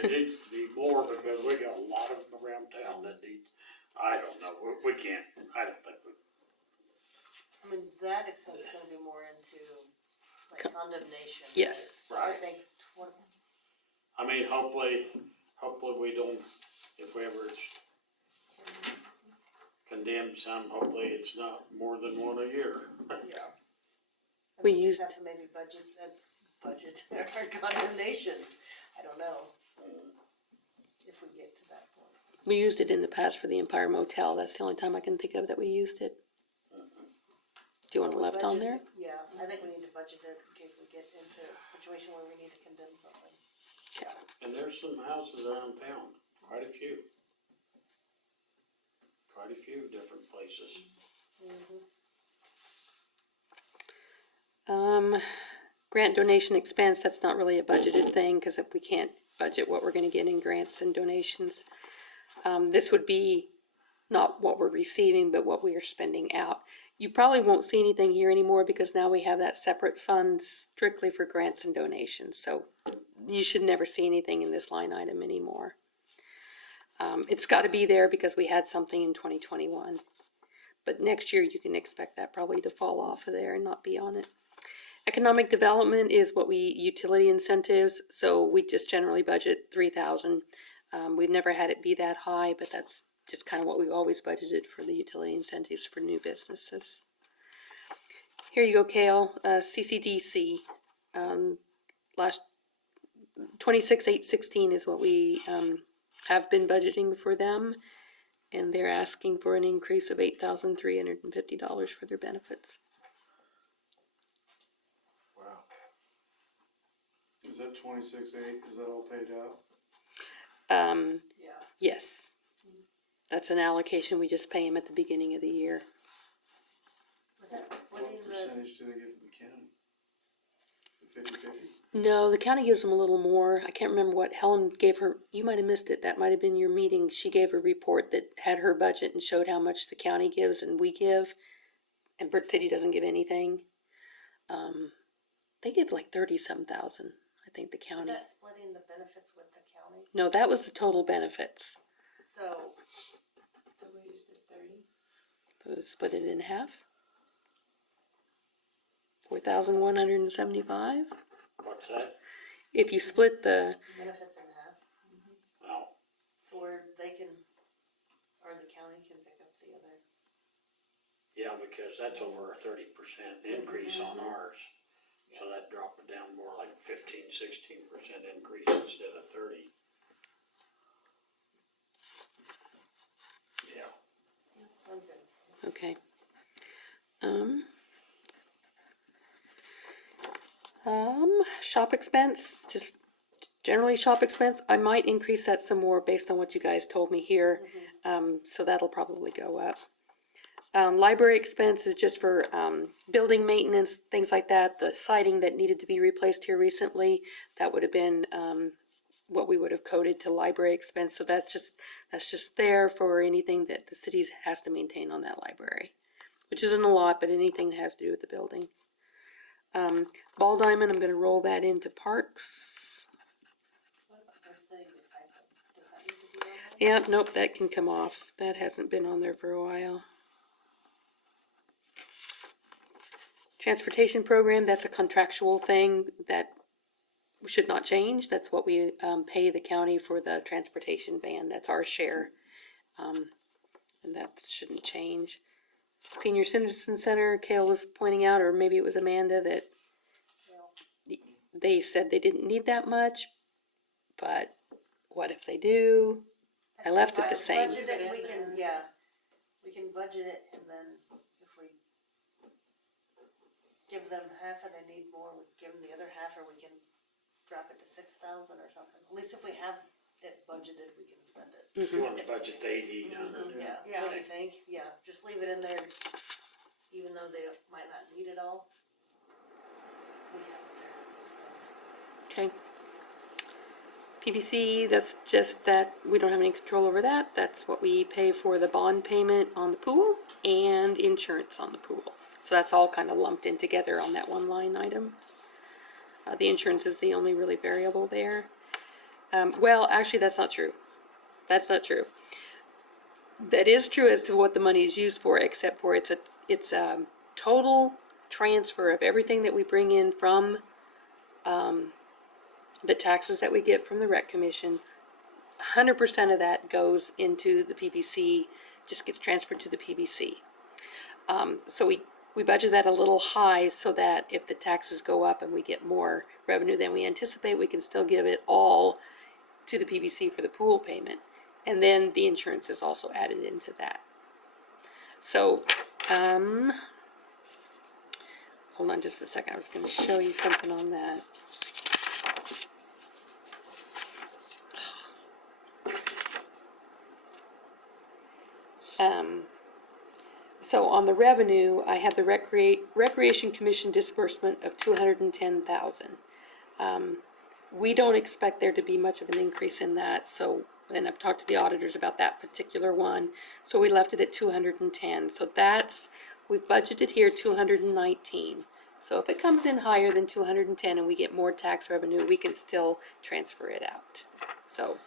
needs to be more because we got a lot of them around town that needs, I don't know, we can't, I don't think we. I mean, that expense is gonna be more into like condemnation. Yes. So I think I mean, hopefully we don't, if we ever condemn some, hopefully it's not more than one a year. yeah. We I mean, used- have to maybe budget our condemnations. I don't know. If we get to that point. We used it in the past for the Empire Motel. That's the only time I can think of that we used it. Do you want it We left on budget- there? Yeah, I think we need to budget it in case we get into a situation where we need to condemn something. And there's some houses around town, quite a few. Quite a few different places. Grant donation expense, that's not really a budgeted thing, because if we can't budget what we're gonna get in grants and donations. This would be not what we're receiving, but what we are spending out. You probably won't see anything here anymore, because now we have that separate fund strictly for grants and donations, so you should never see anything in this line item anymore. It's gotta be there because we had something in 2021. But next year, you can expect that probably to fall off of there and not be on it. Economic development is what utility incentives, so we just generally budget 3,000. We've never had it be that high, but that's just kind of what we've always budgeted for the utility incentives for new businesses. Here you go, Kale, CCDC, last 26,816 is what we, have been budgeting for them. And they're asking for an increase of $8,350 for their benefits. Wow. Is that 26.8, is that all paid out? Yeah. Yes. That's an allocation, we just pay them at the beginning of the year. Was that What splitting the, percentage do they give from the county? The 50/50? No, the county gives them a little more. I can't remember what Helen gave her, you might have missed it, that might have been your meeting. She gave a report that had her budget and showed how much the county gives and we give. And Bird City doesn't give anything. They give like 30-some thousand, I think, the was county. that splitting the benefits with the county? No, that was the total benefits. So, So we just did 30? So split it in half. 4,175. What's that? If you split the, benefits in half, No, to where they can, or the county can pick up the other. yeah, because that's over a 30% increase on ours. So that dropped it down more like 15, 16% increase instead of 30. Yeah. I'm good. okay. Shop expense, just generally shop expense, I might increase that some more based on what you guys told me here. So that'll probably go up. Library expense is just for, building maintenance, things like that. The siding that needed to be replaced here recently, that would have been, what we would have coded to library expense. So that's just there for anything that the city has to maintain on that library, which isn't a lot, but anything that has to do with the building. Ball Diamond, I'm gonna roll that into parks. What about, let's say recycling? Yeah, nope, that can come off. That hasn't been on there for a while. Transportation program, that's a contractual thing that should not change. That's what we pay the county for the transportation van. That's our share. And that shouldn't change. Senior Citizen Center, Kale was pointing out, or maybe it was Amanda, that they said they didn't need that much, but what if they do? I left it the same. Budget it, we can, yeah, we can budget it, and then if we give them half and they need more, we give them the other half, or we can drop it to 6,000 or something. At least if we have it budgeted, we can spend it. You want to budget the 8,800. Yeah, Yeah. what do you think? Yeah, just leave it in there, even though they might not need it all. We have it there, so. Okay. PBC, that's just that, we don't have any control over that. That's what we pay for the bond payment on the pool and insurance on the pool. So that's all kind of lumped in together on that one line item. The insurance is the only really variable there. Well, actually, that's not true. That's not true. That is true as to what the money is used for, except for it's a total transfer of everything that we bring in from the taxes that we get from the rec commission. 100% of that goes into the PBC, just gets transferred to the PBC. So we budget that a little high so that if the taxes go up and we get more revenue than we anticipate, we can still give it all to the PBC for the pool payment. And then the insurance is also added into that. So, hold on just a second. I was going to show you something on that. So on the revenue, I have the Recreation Commission disbursement of $210,000. We don't expect there to be much of an increase in that, so, and I've talked to the auditors about that particular one, so we left it at 210. So that's, we've budgeted here 219. So if it comes in higher than 210 and we get more tax revenue, we can still transfer it out. So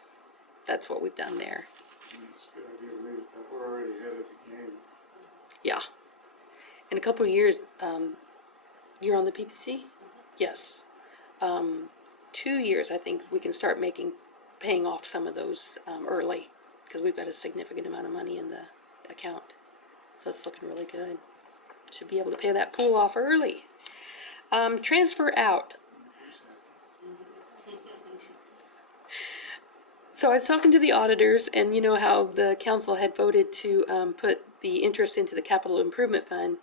that's what we've done there. It's a good idea to leave it that, we're already ahead of the game. Yeah. In a couple of years, you're on the PPC? Yes. 2 years, I think we can start paying off some of those early, because we've got a significant amount of money in the account. So it's looking really good. Should be able to pay that pool off early. Transfer out. So I was talking to the auditors, and you know how the council had voted to put the interest into the capital improvement fund.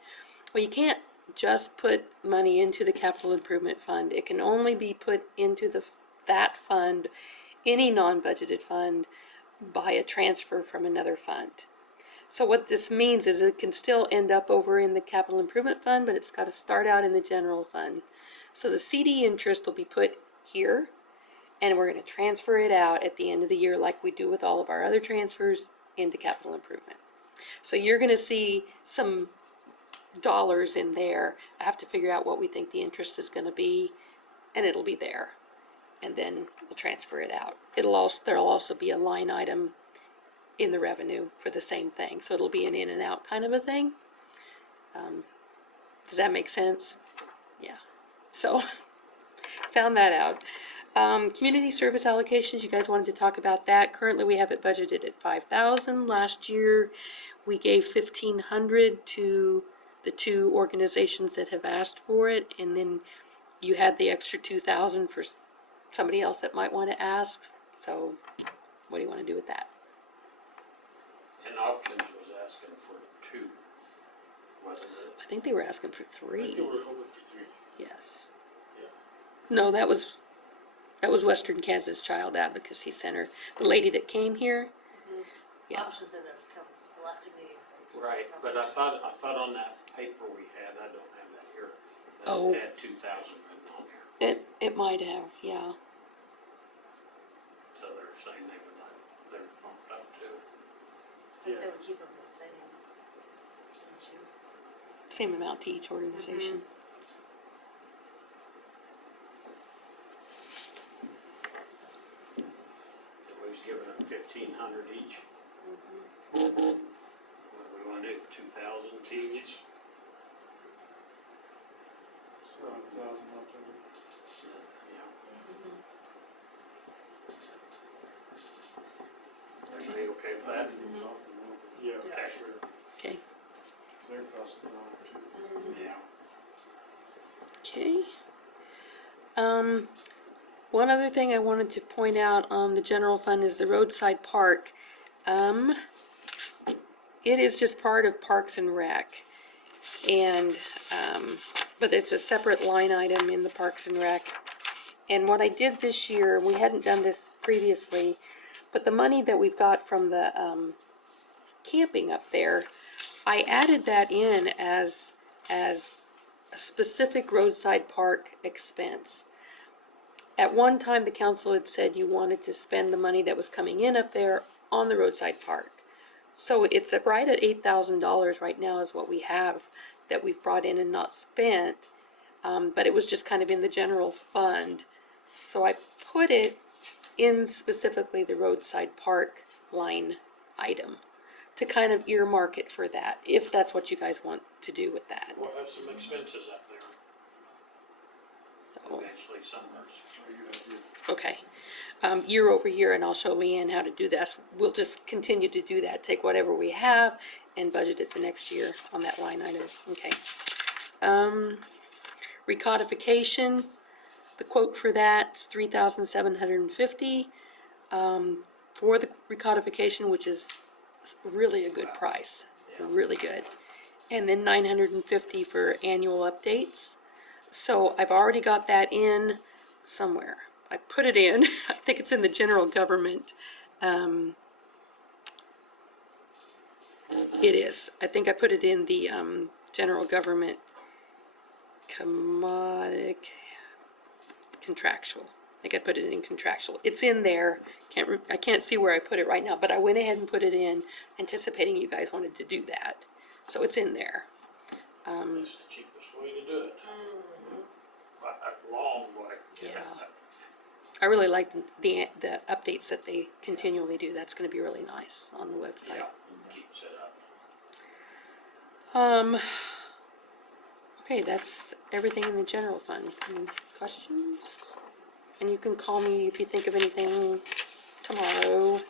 Well, you can't just put money into the capital improvement fund. It can only be put into that fund, any non-budgeted fund, by a transfer from another fund. So what this means is it can still end up over in the capital improvement fund, but it's got to start out in the general fund. So the CD interest will be put here, and we're going to transfer it out at the end of the year like we do with all of our other transfers into capital improvement. So you're going to see some dollars in there. I have to figure out what we think the interest is going to be, and it'll be there. And then we'll transfer it out. There'll also be a line item in the revenue for the same thing. So it'll be an in and out kind of a thing. Does that make sense? Yeah. So found that out. Community service allocations, you guys wanted to talk about that. Currently we have it budgeted at 5,000. Last year we gave 1,500 to the 2 organizations that have asked for it, and then you had the extra 2,000 for somebody else that might want to ask. So what do you want to do with that? And Options was asking for 2. Was it? I think they were asking for I 3. think we were hoping for 3. Yes. Yeah. No, that was Western Kansas Child Advocacy Center. The lady that came here. Yeah. Options in the last 2 meetings. Right, but I thought on that paper we had, I don't have that here. That Oh. had 2,000 written on here. It might have, yeah. So they're saying they would like, they're bumped up too. I'd say we keep them the same. Wouldn't you? Same amount to each organization. It was giving them 1,500 1,500 each. What do we wanna do, 2,000 each? Still have 1,000 left in it. Everybody okay with that? Yeah, Okay. sure. Okay. 'Cause their costs go up too. Yeah. Okay. One other thing I wanted to point out on the general fund is the roadside park. It is just part of Parks and Rec. And, but it's a separate line item in the Parks and Rec. And what I did this year, we hadn't done this previously, but the money that we've got from the, camping up there, I added that in as a specific roadside park expense. At one time, the council had said you wanted to spend the money that was coming in up there on the roadside park. So it's right at $8,000 right now is what we have that we've brought in and not spent. But it was just kind of in the general fund. So I put it in specifically the roadside park line item to kind of earmark it for that, if that's what you guys want to do with that. We'll have some expenses up there So, eventually somewhere. okay. Year over year, and I'll show Leanne how to do this. We'll just continue to do that, take whatever we have and budget it the next year on that line item, okay. Recodification, the quote for that's $3,750, for the recodification, which is really a good price, really good. And then $950 for annual updates. So I've already got that in somewhere. I put it in, I think it's in the general government. It is, I think I put it in the, general government contractual. I think I put it in contractual. It's in there. I can't see where I put it right now, but I went ahead and put it in, anticipating you guys wanted to do that. So it's in there. That's the cheapest way to do it. But a long way. Yeah. I really like the updates that they continually do. That's going to be really nice on the website. Yeah, keeps it up. Okay, that's everything in the general fund. Any questions? And you can call me if you think of anything tomorrow.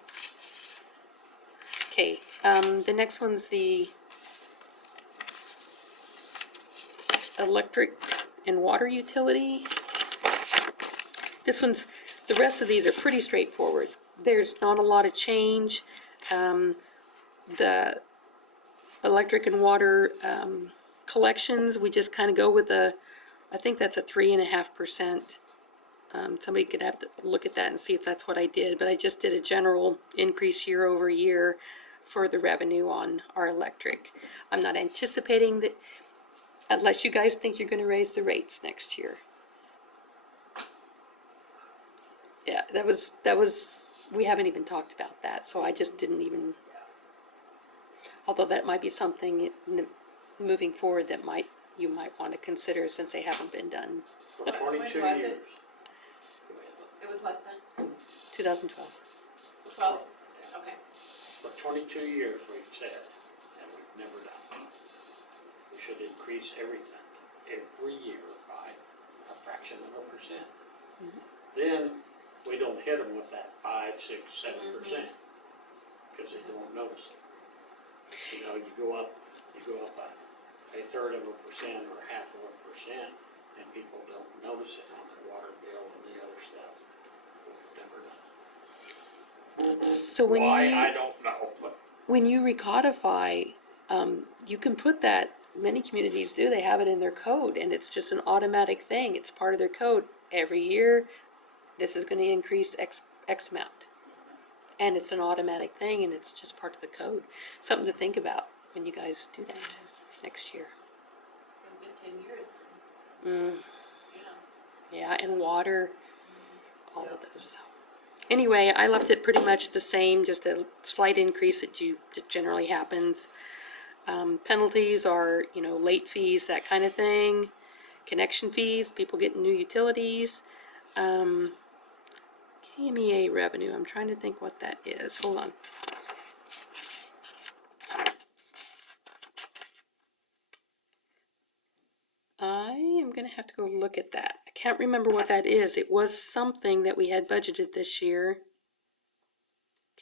Okay, the next one's the electric and water utility. This one's, the rest of these are pretty straightforward. There's not a lot of change. The electric and water collections, we just kind of go with I think that's a 3.5%. Somebody could have to look at that and see if that's what I did, but I just did a general increase year over year for the revenue on our electric. I'm not anticipating that, unless you guys think you're gonna raise the rates next year. Yeah, that was, we haven't even talked about that, so I just didn't even, although that might be something moving forward that you might want to consider since they haven't been done. For When 22 was years. it? It was less than 2012. 12? Okay. For 22 years we've said, and we've never done it. We should increase everything every year by a fraction of a percent. Then we don't hit them with that 5, 6, 7%, because they don't notice it. You know, you go up a third of a percent or half of a percent, and people don't notice it on their water bill and the other stuff. We've never done it. So when Why, you I don't know, but when you recodify, you can put that. Many communities do. They have it in their code, and it's just an automatic thing. It's part of their code. Every year, this is going to increase X amount, and it's an automatic thing, and it's just part of the code. Something to think about when you guys do that next year. It's been 10 years then. Mm, Yeah. yeah, and water, all of those. So. Anyway, I left it pretty much the same, just a slight increase that generally happens. Penalties are, late fees, that kind of thing. Connection fees, people getting new utilities. KMEA revenue, I'm trying to think what that is, hold on. I am gonna have to go look at that. I can't remember what that is. It was something that we had budgeted this year.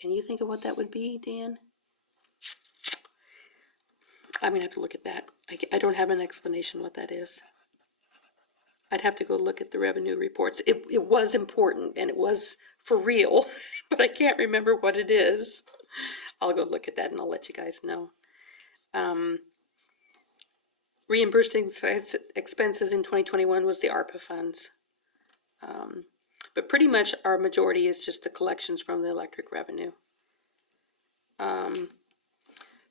Can you think of what that would be, Dan? I'm gonna have to look at that. I don't have an explanation what that is. I'd have to go look at the revenue reports. It was important and it was for real, but I can't remember what it is. I'll go look at that and I'll let you guys know. Reimbursed expenses in 2021 was the ARPA funds. But pretty much our majority is just the collections from the electric revenue.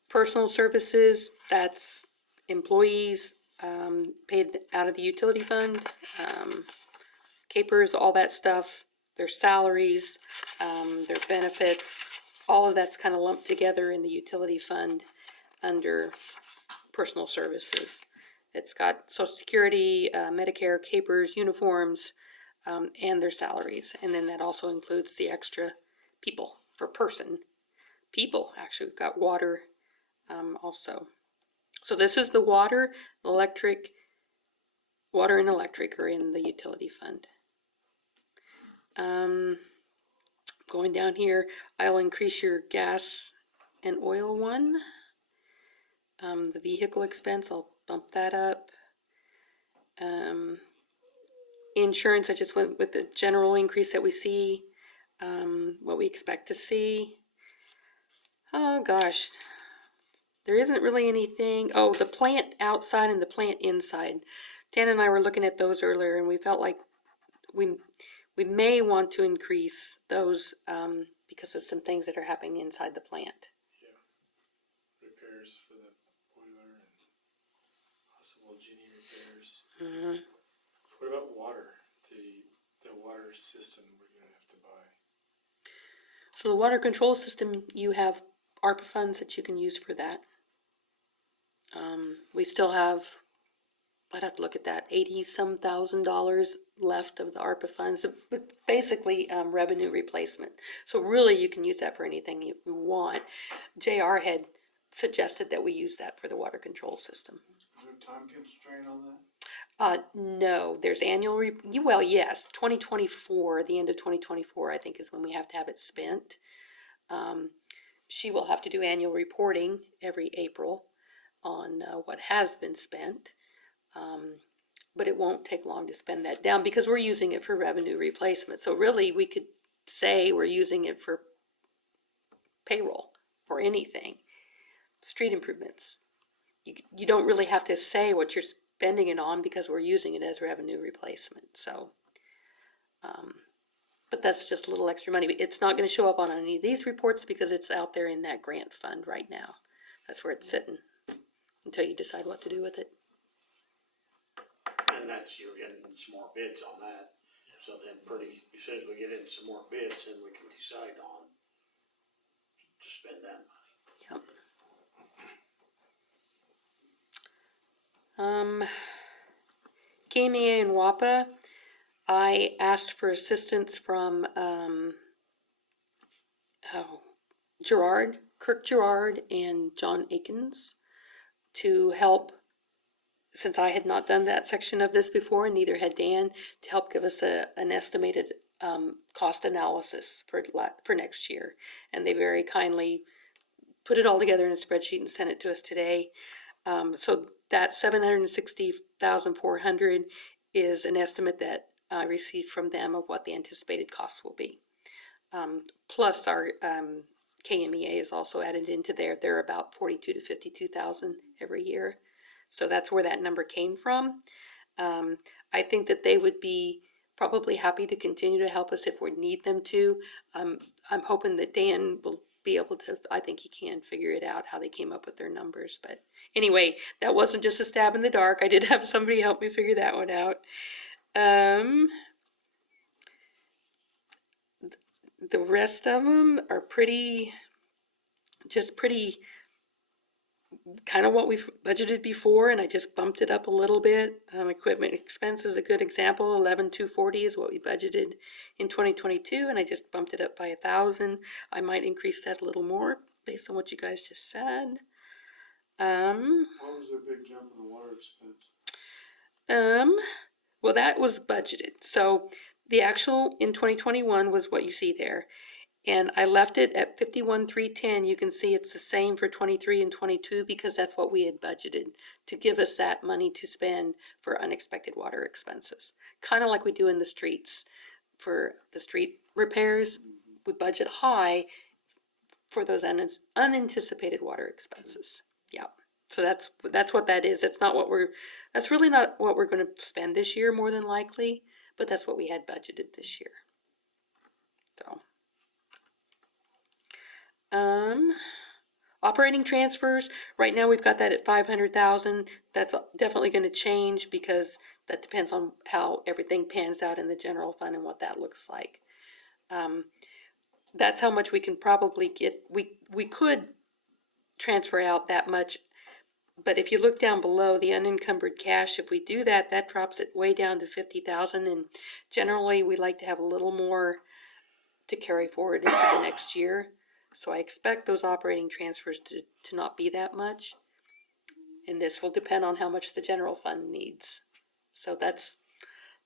Personal services, that's employees paid out of the utility fund, capers, all that stuff, their salaries, their benefits, all of that's kind of lumped together in the utility fund under personal services. It's got Social Security, Medicare, capers, uniforms, and their salaries. And then that also includes the extra people per person. People, actually, we've got water also. So this is the water and electric are in the utility fund. Going down here, I'll increase your gas and oil one. The vehicle expense, I'll bump that up. Insurance, I just went with the general increase that we see, what we expect to see. Oh gosh, there isn't really anything. Oh, the plant outside and the plant inside. Dan and I were looking at those earlier, and we felt like we may want to increase those because of some things that are happening inside the plant. Repairs for the boiler and possible genie repairs. Mm-hmm. What about water? The water system we're gonna have to buy. So the water control system, you have ARPA funds that you can use for that. We still have, I'd have to look at that, $80-some thousand left of the ARPA funds, but basically revenue replacement. So really you can use that for anything you want. JR had suggested that we use that for the water control system. Is there a time constraint on that? No, there's annual, well, yes, 2024, the end of 2024, I think is when we have to have it spent. She will have to do annual reporting every April on what has been spent. But it won't take long to spend that down because we're using it for revenue replacement. So really we could say we're using it for payroll or anything. Street improvements. You don't really have to say what you're spending it on because we're using it as revenue replacement. So, but that's just a little extra money. It's not going to show up on any of these reports because it's out there in that grant fund right now. That's where it's sitting until you decide what to do with it. And that's, you're getting some more bids on that. So then as soon as we get in some more bids, then we can decide on to spend that money. Yep. KMEA and WAPA, I asked for assistance from Kirk Gerard and John Akins to help, since I had not done that section of this before and neither had Dan, to help give us an estimated cost analysis for next year. And they very kindly put it all together in a spreadsheet and sent it to us today. So that $760,400 is an estimate that I received from them of what the anticipated costs will be. Plus our KMEA is also added into there. They're about $42,000 to $52,000 every year. So that's where that number came from. I think that they would be probably happy to continue to help us if we need them to. I'm hoping that Dan will be able to, I think he can figure it out how they came up with their numbers. But anyway, that wasn't just a stab in the dark. I did have somebody help me figure that one out. The rest of them are pretty kind of what we've budgeted before, and I just bumped it up a little bit. Equipment expense is a good example. 11,240 is what we budgeted in 2022, and I just bumped it up by 1,000. I might increase that a little more based on what you guys just said. What was the big jump in the water expense? Well, that was budgeted. So the actual in 2021 was what you see there. And I left it at 51,310. You can see it's the same for 23 and 22 because that's what we had budgeted to give us that money to spend for unexpected water expenses. Kind of like we do in the streets for the street repairs. We budget high for those unanticipated water expenses. Yeah. So that's what that is. That's really not what we're going to spend this year more than likely, but that's what we had budgeted this year. So operating transfers, right now we've got that at 500,000. That's definitely going to change because that depends on how everything pans out in the general fund and what that looks like. That's how much we can probably get. We could transfer out that much, but if you look down below the unencumbered cash, if we do that, that drops it way down to 50,000. And generally we like to have a little more to carry forward into the next year. So I expect those operating transfers to not be that much. And this will depend on how much the general fund needs. So this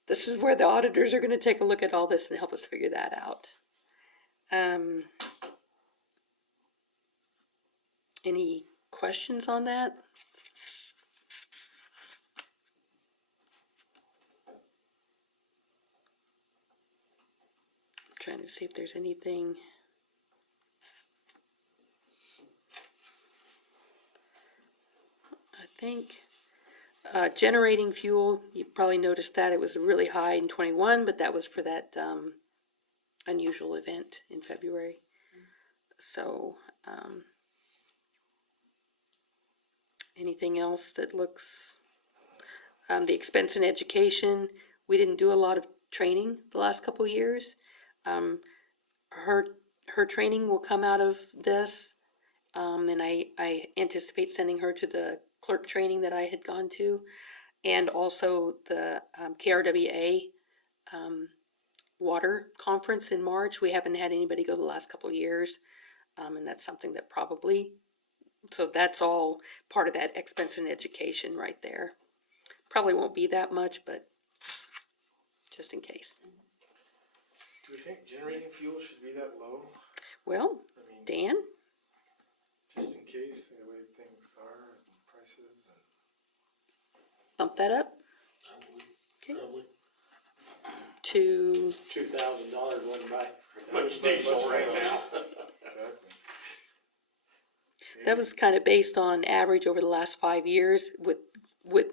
is where the auditors are going to take a look at all this and help us figure that out. Any questions on that? I'm trying to see if there's anything. I think generating fuel, you probably noticed that it was really high in 21, but that was for that unusual event in February. So anything else that looks, the expense in education, we didn't do a lot of training the last couple years. Her training will come out of this, and I anticipate sending her to the clerk training that I had gone to, and also the KRWA water conference in March. We haven't had anybody go the last couple of years, and that's something that probably, so that's all part of that expense in education right there. Probably won't be that much, but just in case. Do we think generating fuel should be that low? Well, I mean, Dan? just in case, the way things are and prices and. Bump that up Okay. Probably. to, $2,000 wouldn't buy much diesel right now. Exactly. that was kind of based on average over the last 5 years with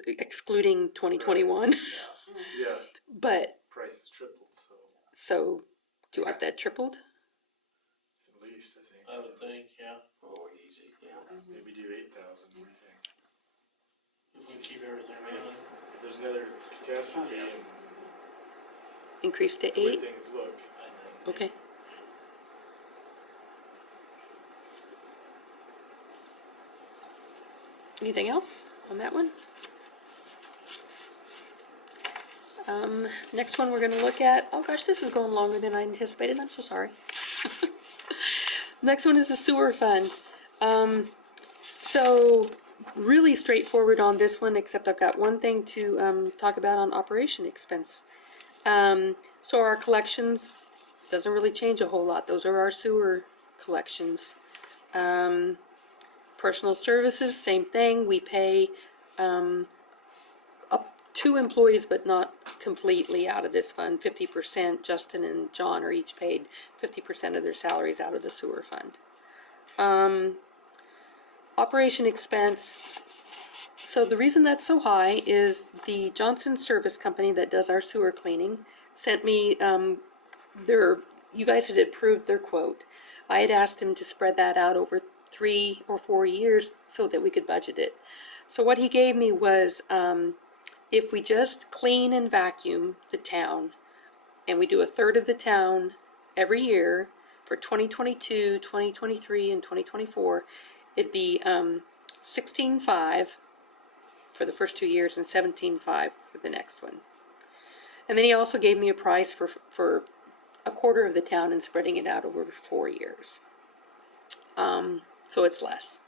excluding 2021. Yeah, But, prices tripled, so so, do you want that tripled? at least, I think. I would think, yeah, Oh, easy, yeah. Maybe do 8,000, what do you think? if we keep everything in. If there's another catastrophe and Increase to the way 8? things look. Okay. Anything else on that one? Next one we're going to look at, oh gosh, this is going longer than I anticipated, I'm so sorry. Next one is the sewer fund. So really straightforward on this one, except I've got one thing to talk about on operation expense. So our collections, doesn't really change a whole lot. Those are our sewer collections. Personal services, same thing. We pay up 2 employees, but not completely out of this fund. 50%. Justin and John are each paid 50% of their salaries out of the sewer fund. Operation expense. So the reason that's so high is the Johnson Service Company that does our sewer cleaning sent me you guys had approved their quote. I had asked him to spread that out over 3 or 4 years so that we could budget it. So what he gave me was if we just clean and vacuum the town, and we do a third of the town every year for 2022, 2023, and 2024, it'd be 16.5 for the first 2 years and 17.5 for the next one. And then he also gave me a price for a quarter of the town and spreading it out over 4 years. So it's less.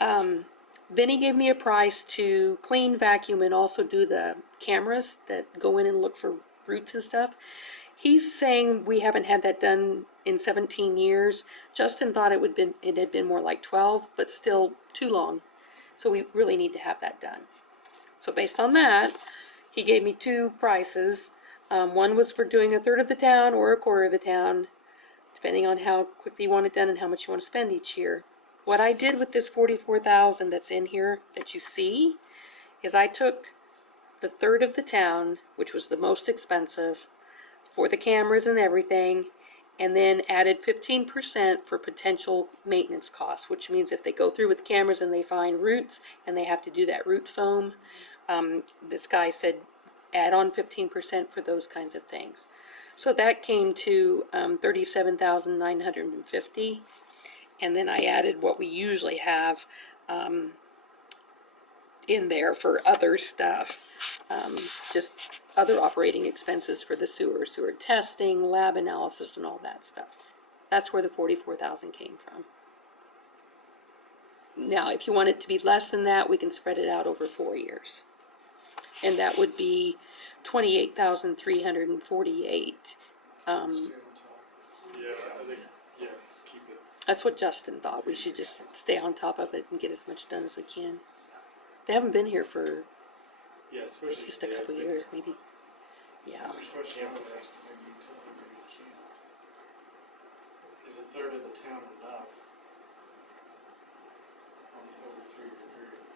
Then he gave me a price to clean, vacuum, and also do the cameras that go in and look for roots and stuff. He's saying we haven't had that done in 17 years. Justin thought it had been more like 12, but still too long. So we really need to have that done. So based on that, he gave me 2 prices. One was for doing a third of the town or a quarter of the town, depending on how quickly you want it done and how much you want to spend each year. What I did with this $44,000 that's in here that you see is I took the third of the town, which was the most expensive, for the cameras and everything, and then added 15% for potential maintenance costs, which means if they go through with the cameras and they find roots and they have to do that root foam, this guy said add on 15% for those kinds of things. So that came to $37,950. And then I added what we usually have in there for other stuff, just other operating expenses for the sewer testing, lab analysis, and all that stuff. That's where the $44,000 came from. Now, if you want it to be less than that, we can spread it out over 4 years. And that would be $28,348. Stay on top. Yeah, I think, yeah, keep it. That's what Justin thought. We should just stay on top of it and get as much done as we can. They haven't been here for Yeah, especially just a since couple they had years, maybe. Yeah. Especially with that, maybe utility, maybe you can't. Is a third of the town enough? On over a 3-year period.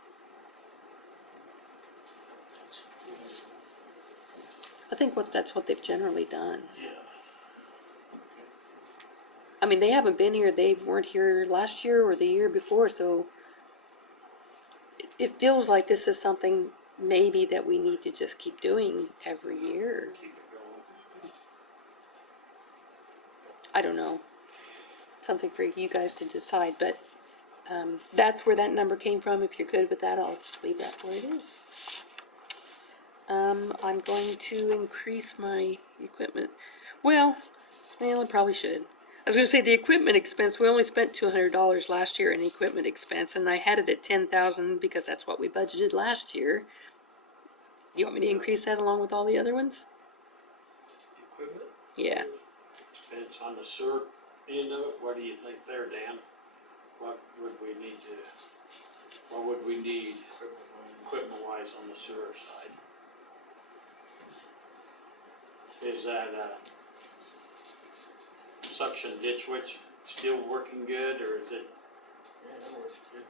I think that's what they've generally done. Yeah. I mean, they haven't been here. They weren't here last year or the year before, so it feels like this is something maybe that we need to just keep doing every year. Keep it going. I don't know. Something for you guys to decide, but that's where that number came from. If you're good with that, I'll leave that where it is. I'm going to increase my equipment. Well, I probably should. I was going to say the equipment expense, we only spent $200 last year in equipment expense, and I had it at $10,000 because that's what we budgeted last year. You want me to increase that along with all the other ones? Equipment? Yeah. Depends on the sewer end of it. What do you think there, Dan? What would we need equipment-wise on the sewer side? Is that suction ditch witch still working good, or is it? Yeah, that works good.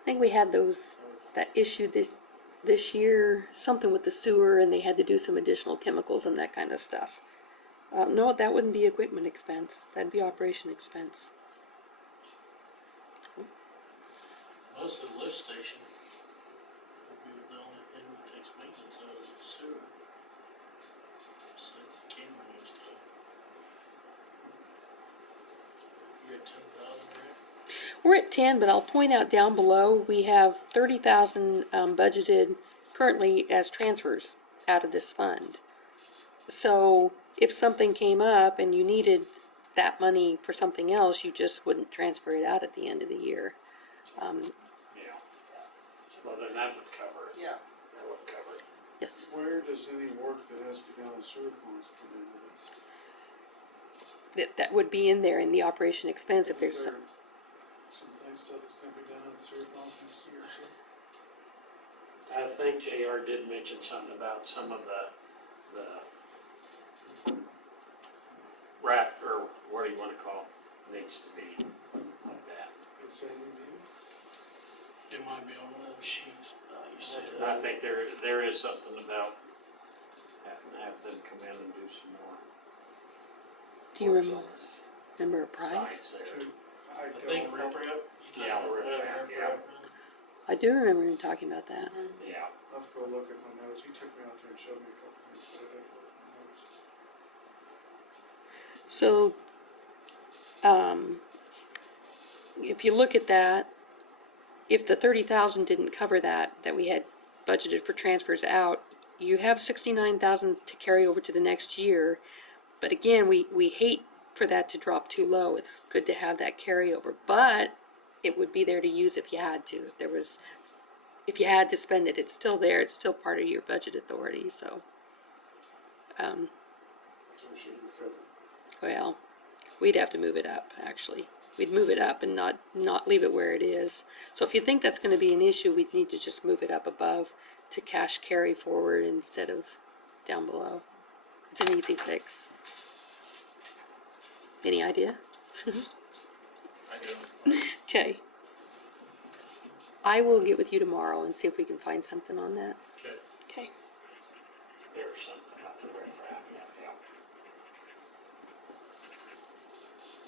I think we had that issue this year, something with the sewer, and they had to do some additional chemicals and that kind of stuff. No, that wouldn't be equipment expense. That'd be operation expense. Most of the lift station would be the only thing that takes maintenance out of the sewer. Besides the camera and stuff. You're at 10,000, right? We're at 10, but I'll point out down below, we have 30,000 budgeted currently as transfers out of this fund. So if something came up and you needed that money for something else, you just wouldn't transfer it out at the end of the year. Yeah. Well, then that would cover it. Yeah. That would cover it. Yes. Where does any work that has to be done on sewer ponds come into this? That would be in there in the operation expense if there's Isn't some. there some things still that's gonna be done on the sewer ponds next year or so? I think JR did mention something about some of the raft, or what do you wanna call it, needs to be like that. It's a new deal. It might be on one of those sheets. You said I think there is something about having to have them come in and do some more. Do you work remember a on the price? sides there. I think know. rip. Yeah, rip-rap, yeah. I do remember him talking about that. Yeah, I'll have to go look at my notes. He took me out there and showed me a couple things, but I didn't look at my notes. So, if you look at that, if the 30,000 didn't cover that we had budgeted for transfers out, you have 69,000 to carry over to the next year. But again, we hate for that to drop too low. It's good to have that carryover, but it would be there to use if you had to. If you had to spend it, it's still there. It's still part of your budget authority. So, So we should recover. well, we'd have to move it up. Actually, we'd move it up and not leave it where it is. So if you think that's going to be an issue, we'd need to just move it up above to cash carry forward instead of down below. It's an easy fix. Any idea? I don't. Okay. I will get with you tomorrow and see if we can find something on that. Okay. Okay. There's something about the riffraff, yeah.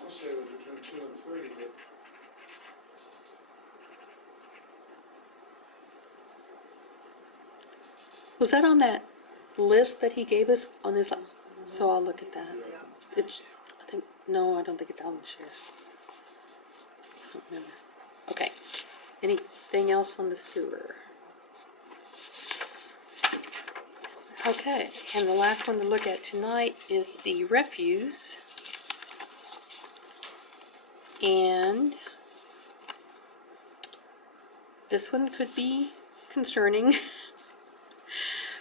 I'll say it was between 2 and 3, but Was that on that list that he gave us on his, so I'll look at that. It's, I think, no, I don't think it's on the sheriff. I don't remember. Okay. Anything else on the sewer? Okay, and the last one to look at tonight is the refuse. And this one could be concerning.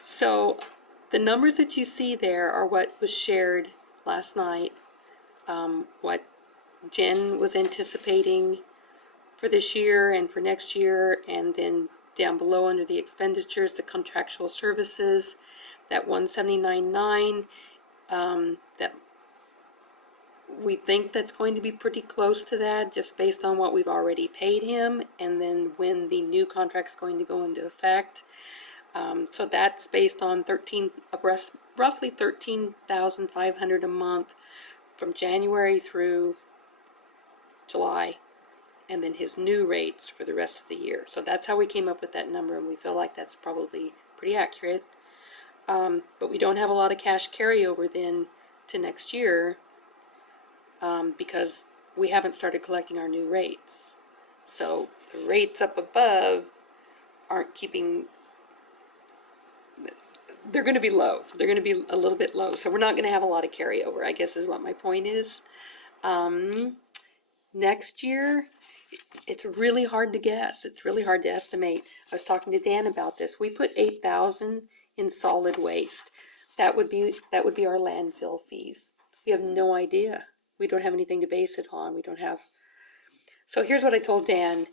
So the numbers that you see there are what was shared last night, what Jen was anticipating for this year and for next year, and then down below under the expenditures, the contractual services, that 179.9, that we think that's going to be pretty close to that, just based on what we've already paid him, and then when the new contract's going to go into effect. So that's based on roughly 13,500 a month from January through July, and then his new rates for the rest of the year. So that's how we came up with that number, and we feel like that's probably pretty accurate. But we don't have a lot of cash carryover then to next year, because we haven't started collecting our new rates. So the rates up above aren't keeping, they're going to be low. They're going to be a little bit low. So we're not going to have a lot of carryover, I guess is what my point is. Next year, it's really hard to guess. It's really hard to estimate. I was talking to Dan about this. We put 8,000 in solid waste. That would be our landfill fees. We have no idea. We don't have anything to base it on. We don't have. So here's what I told Dan.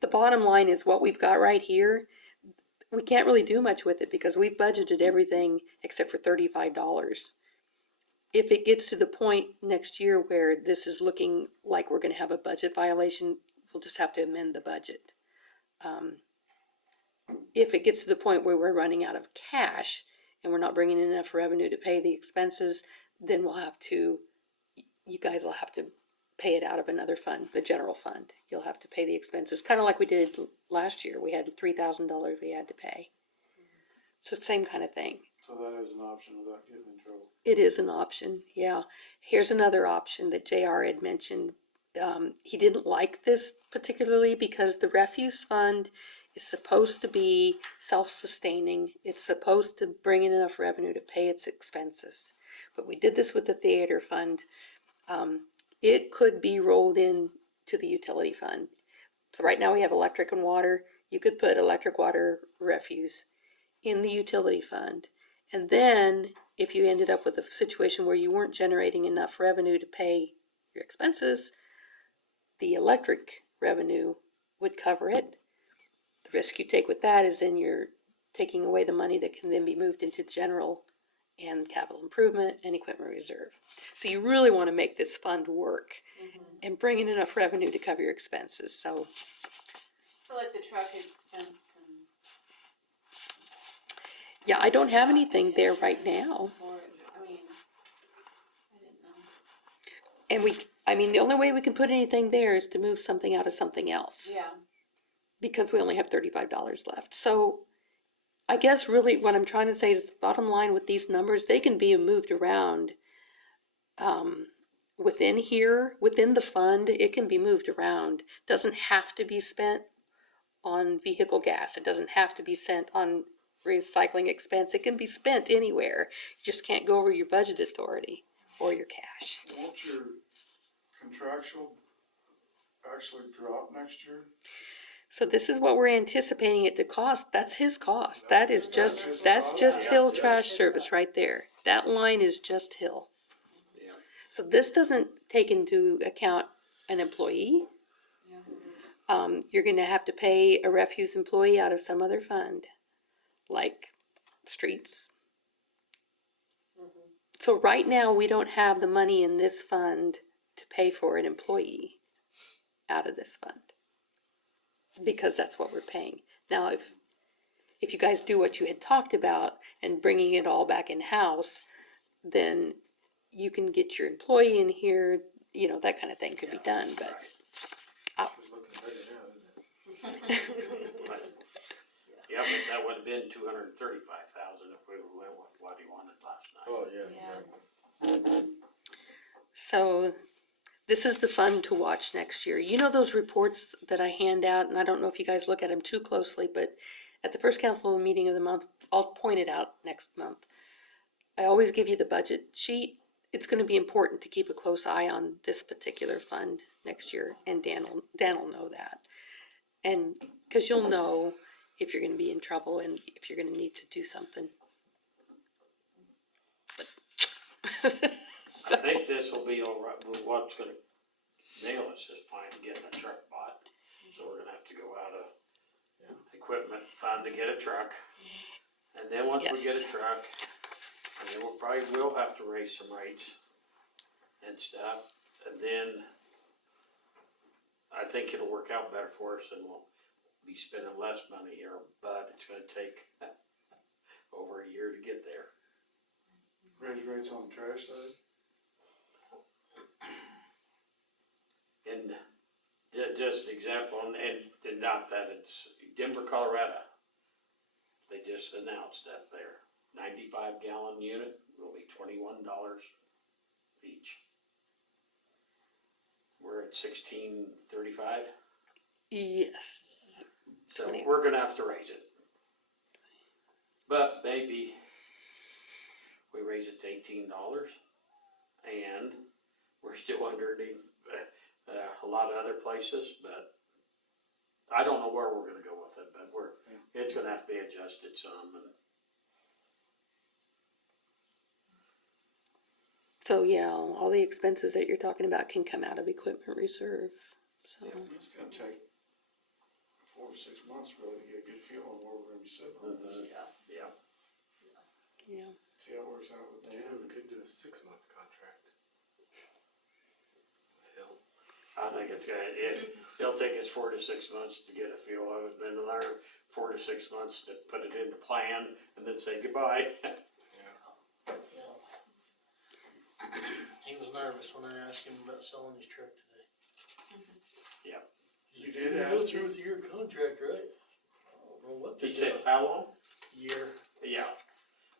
The bottom line is what we've got right here. We can't really do much with it because we've budgeted everything except for $35. If it gets to the point next year where this is looking like we're going to have a budget violation, we'll just have to amend the budget. If it gets to the point where we're running out of cash and we're not bringing in enough revenue to pay the expenses, then you guys will have to pay it out of another fund, the general fund. You'll have to pay the expenses, kind of like we did last year. We had $3,000 we had to pay. So same kind of thing. so that is an option without getting in trouble. It is an option, yeah. Here's another option that JR had mentioned. He didn't like this particularly because the refuse fund is supposed to be self-sustaining. It's supposed to bring in enough revenue to pay its expenses. But we did this with the theater fund. It could be rolled in to the utility fund. So right now we have electric and water. You could put electric, water, refuse in the utility fund. And then if you ended up with a situation where you weren't generating enough revenue to pay your expenses, the electric revenue would cover it. The risk you take with that is then you're taking away the money that can then be moved into general and capital improvement and equipment reserve. So you really want to make this fund work and bring in enough revenue to cover your expenses. So So like the truck expense and. yeah, I don't have anything there right now. Or, I mean, I didn't know. And the only way we can put anything there is to move something out of something else. Yeah. Because we only have $35 left. So I guess really what I'm trying to say is the bottom line with these numbers, they can be moved around within here, within the fund, it can be moved around. Doesn't have to be spent on vehicle gas. It doesn't have to be spent on recycling expense. It can be spent anywhere. You just can't go over your budget authority or your cash. Won't your contractual actually drop next year? So this is what we're anticipating it to cost. That's his cost. That is just, That's his that's cost? just Yeah. Hill Trash Service right there. That line is just Hill. Yeah. So this doesn't take into account an employee. You're gonna have to pay a refuse employee out of some other fund, like streets. So right now, we don't have the money in this fund to pay for an employee out of this fund. Because that's what we're paying. Now, if you guys do what you had talked about and bringing it all back in-house, then you can get your employee in here, you know, that kind of thing could be done, but It's looking better now, isn't it? But, yeah, but that would've been 235,000 if we went with what he wanted last night. Oh, yeah, exactly. so this is the fund to watch next year. You know those reports that I hand out, and I don't know if you guys look at them too closely, but at the first council meeting of the month, I'll point it out next month. I always give you the budget sheet. It's gonna be important to keep a close eye on this particular fund next year, and Dan will know that. And, cause you'll know if you're gonna be in trouble and if you're gonna need to do something. I think this will be all right, but what's gonna nail us is finally getting a truck bought. So we're gonna have to go out of equipment fund to get a truck. And then once we get Yes. a truck, and then we'll probably will have to raise some rates and stuff. And then I think it'll work out better for us and we'll be spending less money here, but it's gonna take over a year to get there. Raise rates on the trash side? And just an example, and not that it's Denver, Colorado. They just announced that their 95-gallon unit will be $21 each. We're at $16.35, Yes. so 20. we're gonna have to raise it. But maybe we raise it to $18, and we're still underneath a lot of other places, but I don't know where we're gonna go with it, but it's gonna have to be adjusted some, and So, yeah, all the expenses that you're talking about can come out of equipment reserve, so. It's gonna take 4 to 6 months really to get a good feel on where we're gonna be sitting on this. yeah. Yeah. See how it works out with Yeah, Dan. we could do a 6-month contract. With Hill. I think it'll take us 4 to 6 months to get a feel of it, then another 4 to 6 months to put it into plan, and then say goodbye. He was nervous when I asked him about selling his truck today. You did Go ask through him? with your contract, right? I don't know what He they're said, doing. how long? Year. Yeah,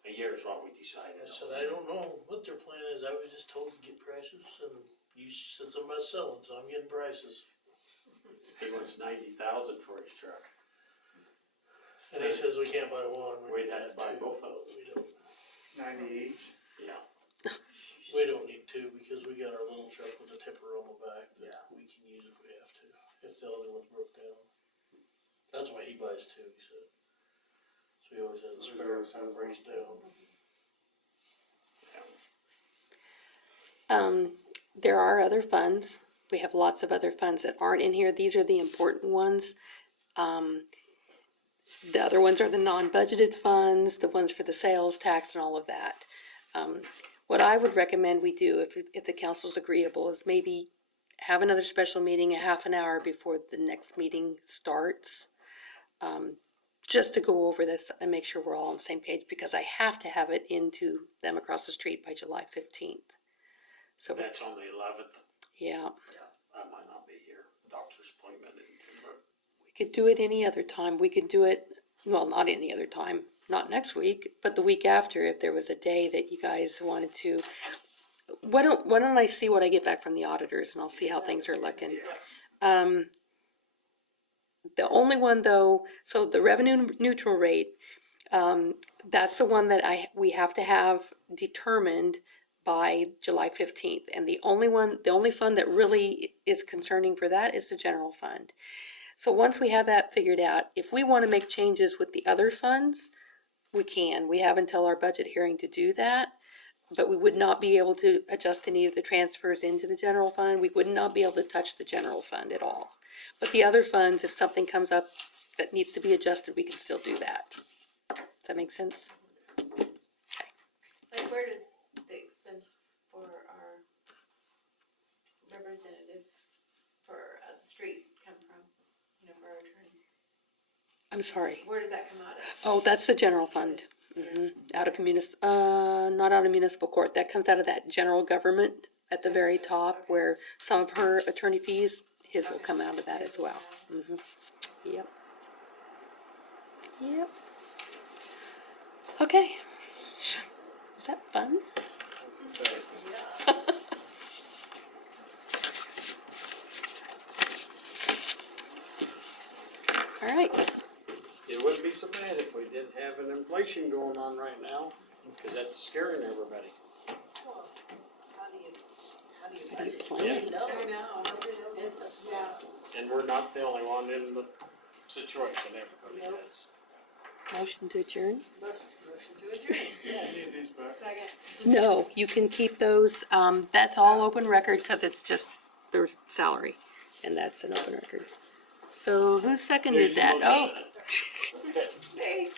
a year is what we decided I said, on. I don't know what their plan is, I was just told to get prices, and you said something about selling, so I'm getting prices. He wants 90,000 for his truck. And he says we can't buy one. We'd need have to buy two. both of them. We don't, 90 each? Yeah, we don't need two, because we got our little truck with a tipper on the back that we can use if we have to, if the other one's broke down. That's why he buys two, he said. So he always has a So he spare always has one breaks one. down. There are other funds. We have lots of other funds that aren't in here. These are the important ones. The other ones are the non-budgeted funds, the ones for the sales tax and all of that. What I would recommend we do, if the council's agreeable, is maybe have another special meeting a half an hour before the next meeting starts. Just to go over this and make sure we're all on the same page, because I have to have it into them across the street by July 15th. So, that's on the 11th. yeah, I might not be here, doctor's appointment in Denver. we could do it any other time. We could do it, well, not any other time, not next week, but the week after, if there was a day that you guys wanted to. why don't I see what I get back from the auditors and I'll see how things are looking. The only one though, so the revenue neutral rate, that's the one that we have to have determined by July 15th. And the only fund that really is concerning for that is the general fund. So once we have that figured out, if we want to make changes with the other funds, we can. We have until our budget hearing to do that. But we would not be able to adjust any of the transfers into the general fund. We would not be able to touch the general fund at all. But the other funds, if something comes up that needs to be adjusted, we can still do that. Does that make sense? Like, where does the expense for our representative for the street come from? You know, for our attorney, I'm sorry. where does that come out of? Oh, that's the general fund. Out of not out of municipal court. That comes out of that general government at the very top where some of her attorney fees, his will come out of that as well. Yep. Yep. Okay. Is that fun? That's exciting. All right. It wouldn't be so bad if we didn't have an inflation going on right now, because that's scaring everybody. Well, how do you How do you budget? plan? No. I know, it's, yeah. And we're not the only one in the situation, everybody Nope. is. Motion to adjourn? Motion to adjourn. I need these back. Second. No, you can keep those. That's all open record because it's just their salary. And that's an open record. So who seconded that? Oh. Okay. Hey.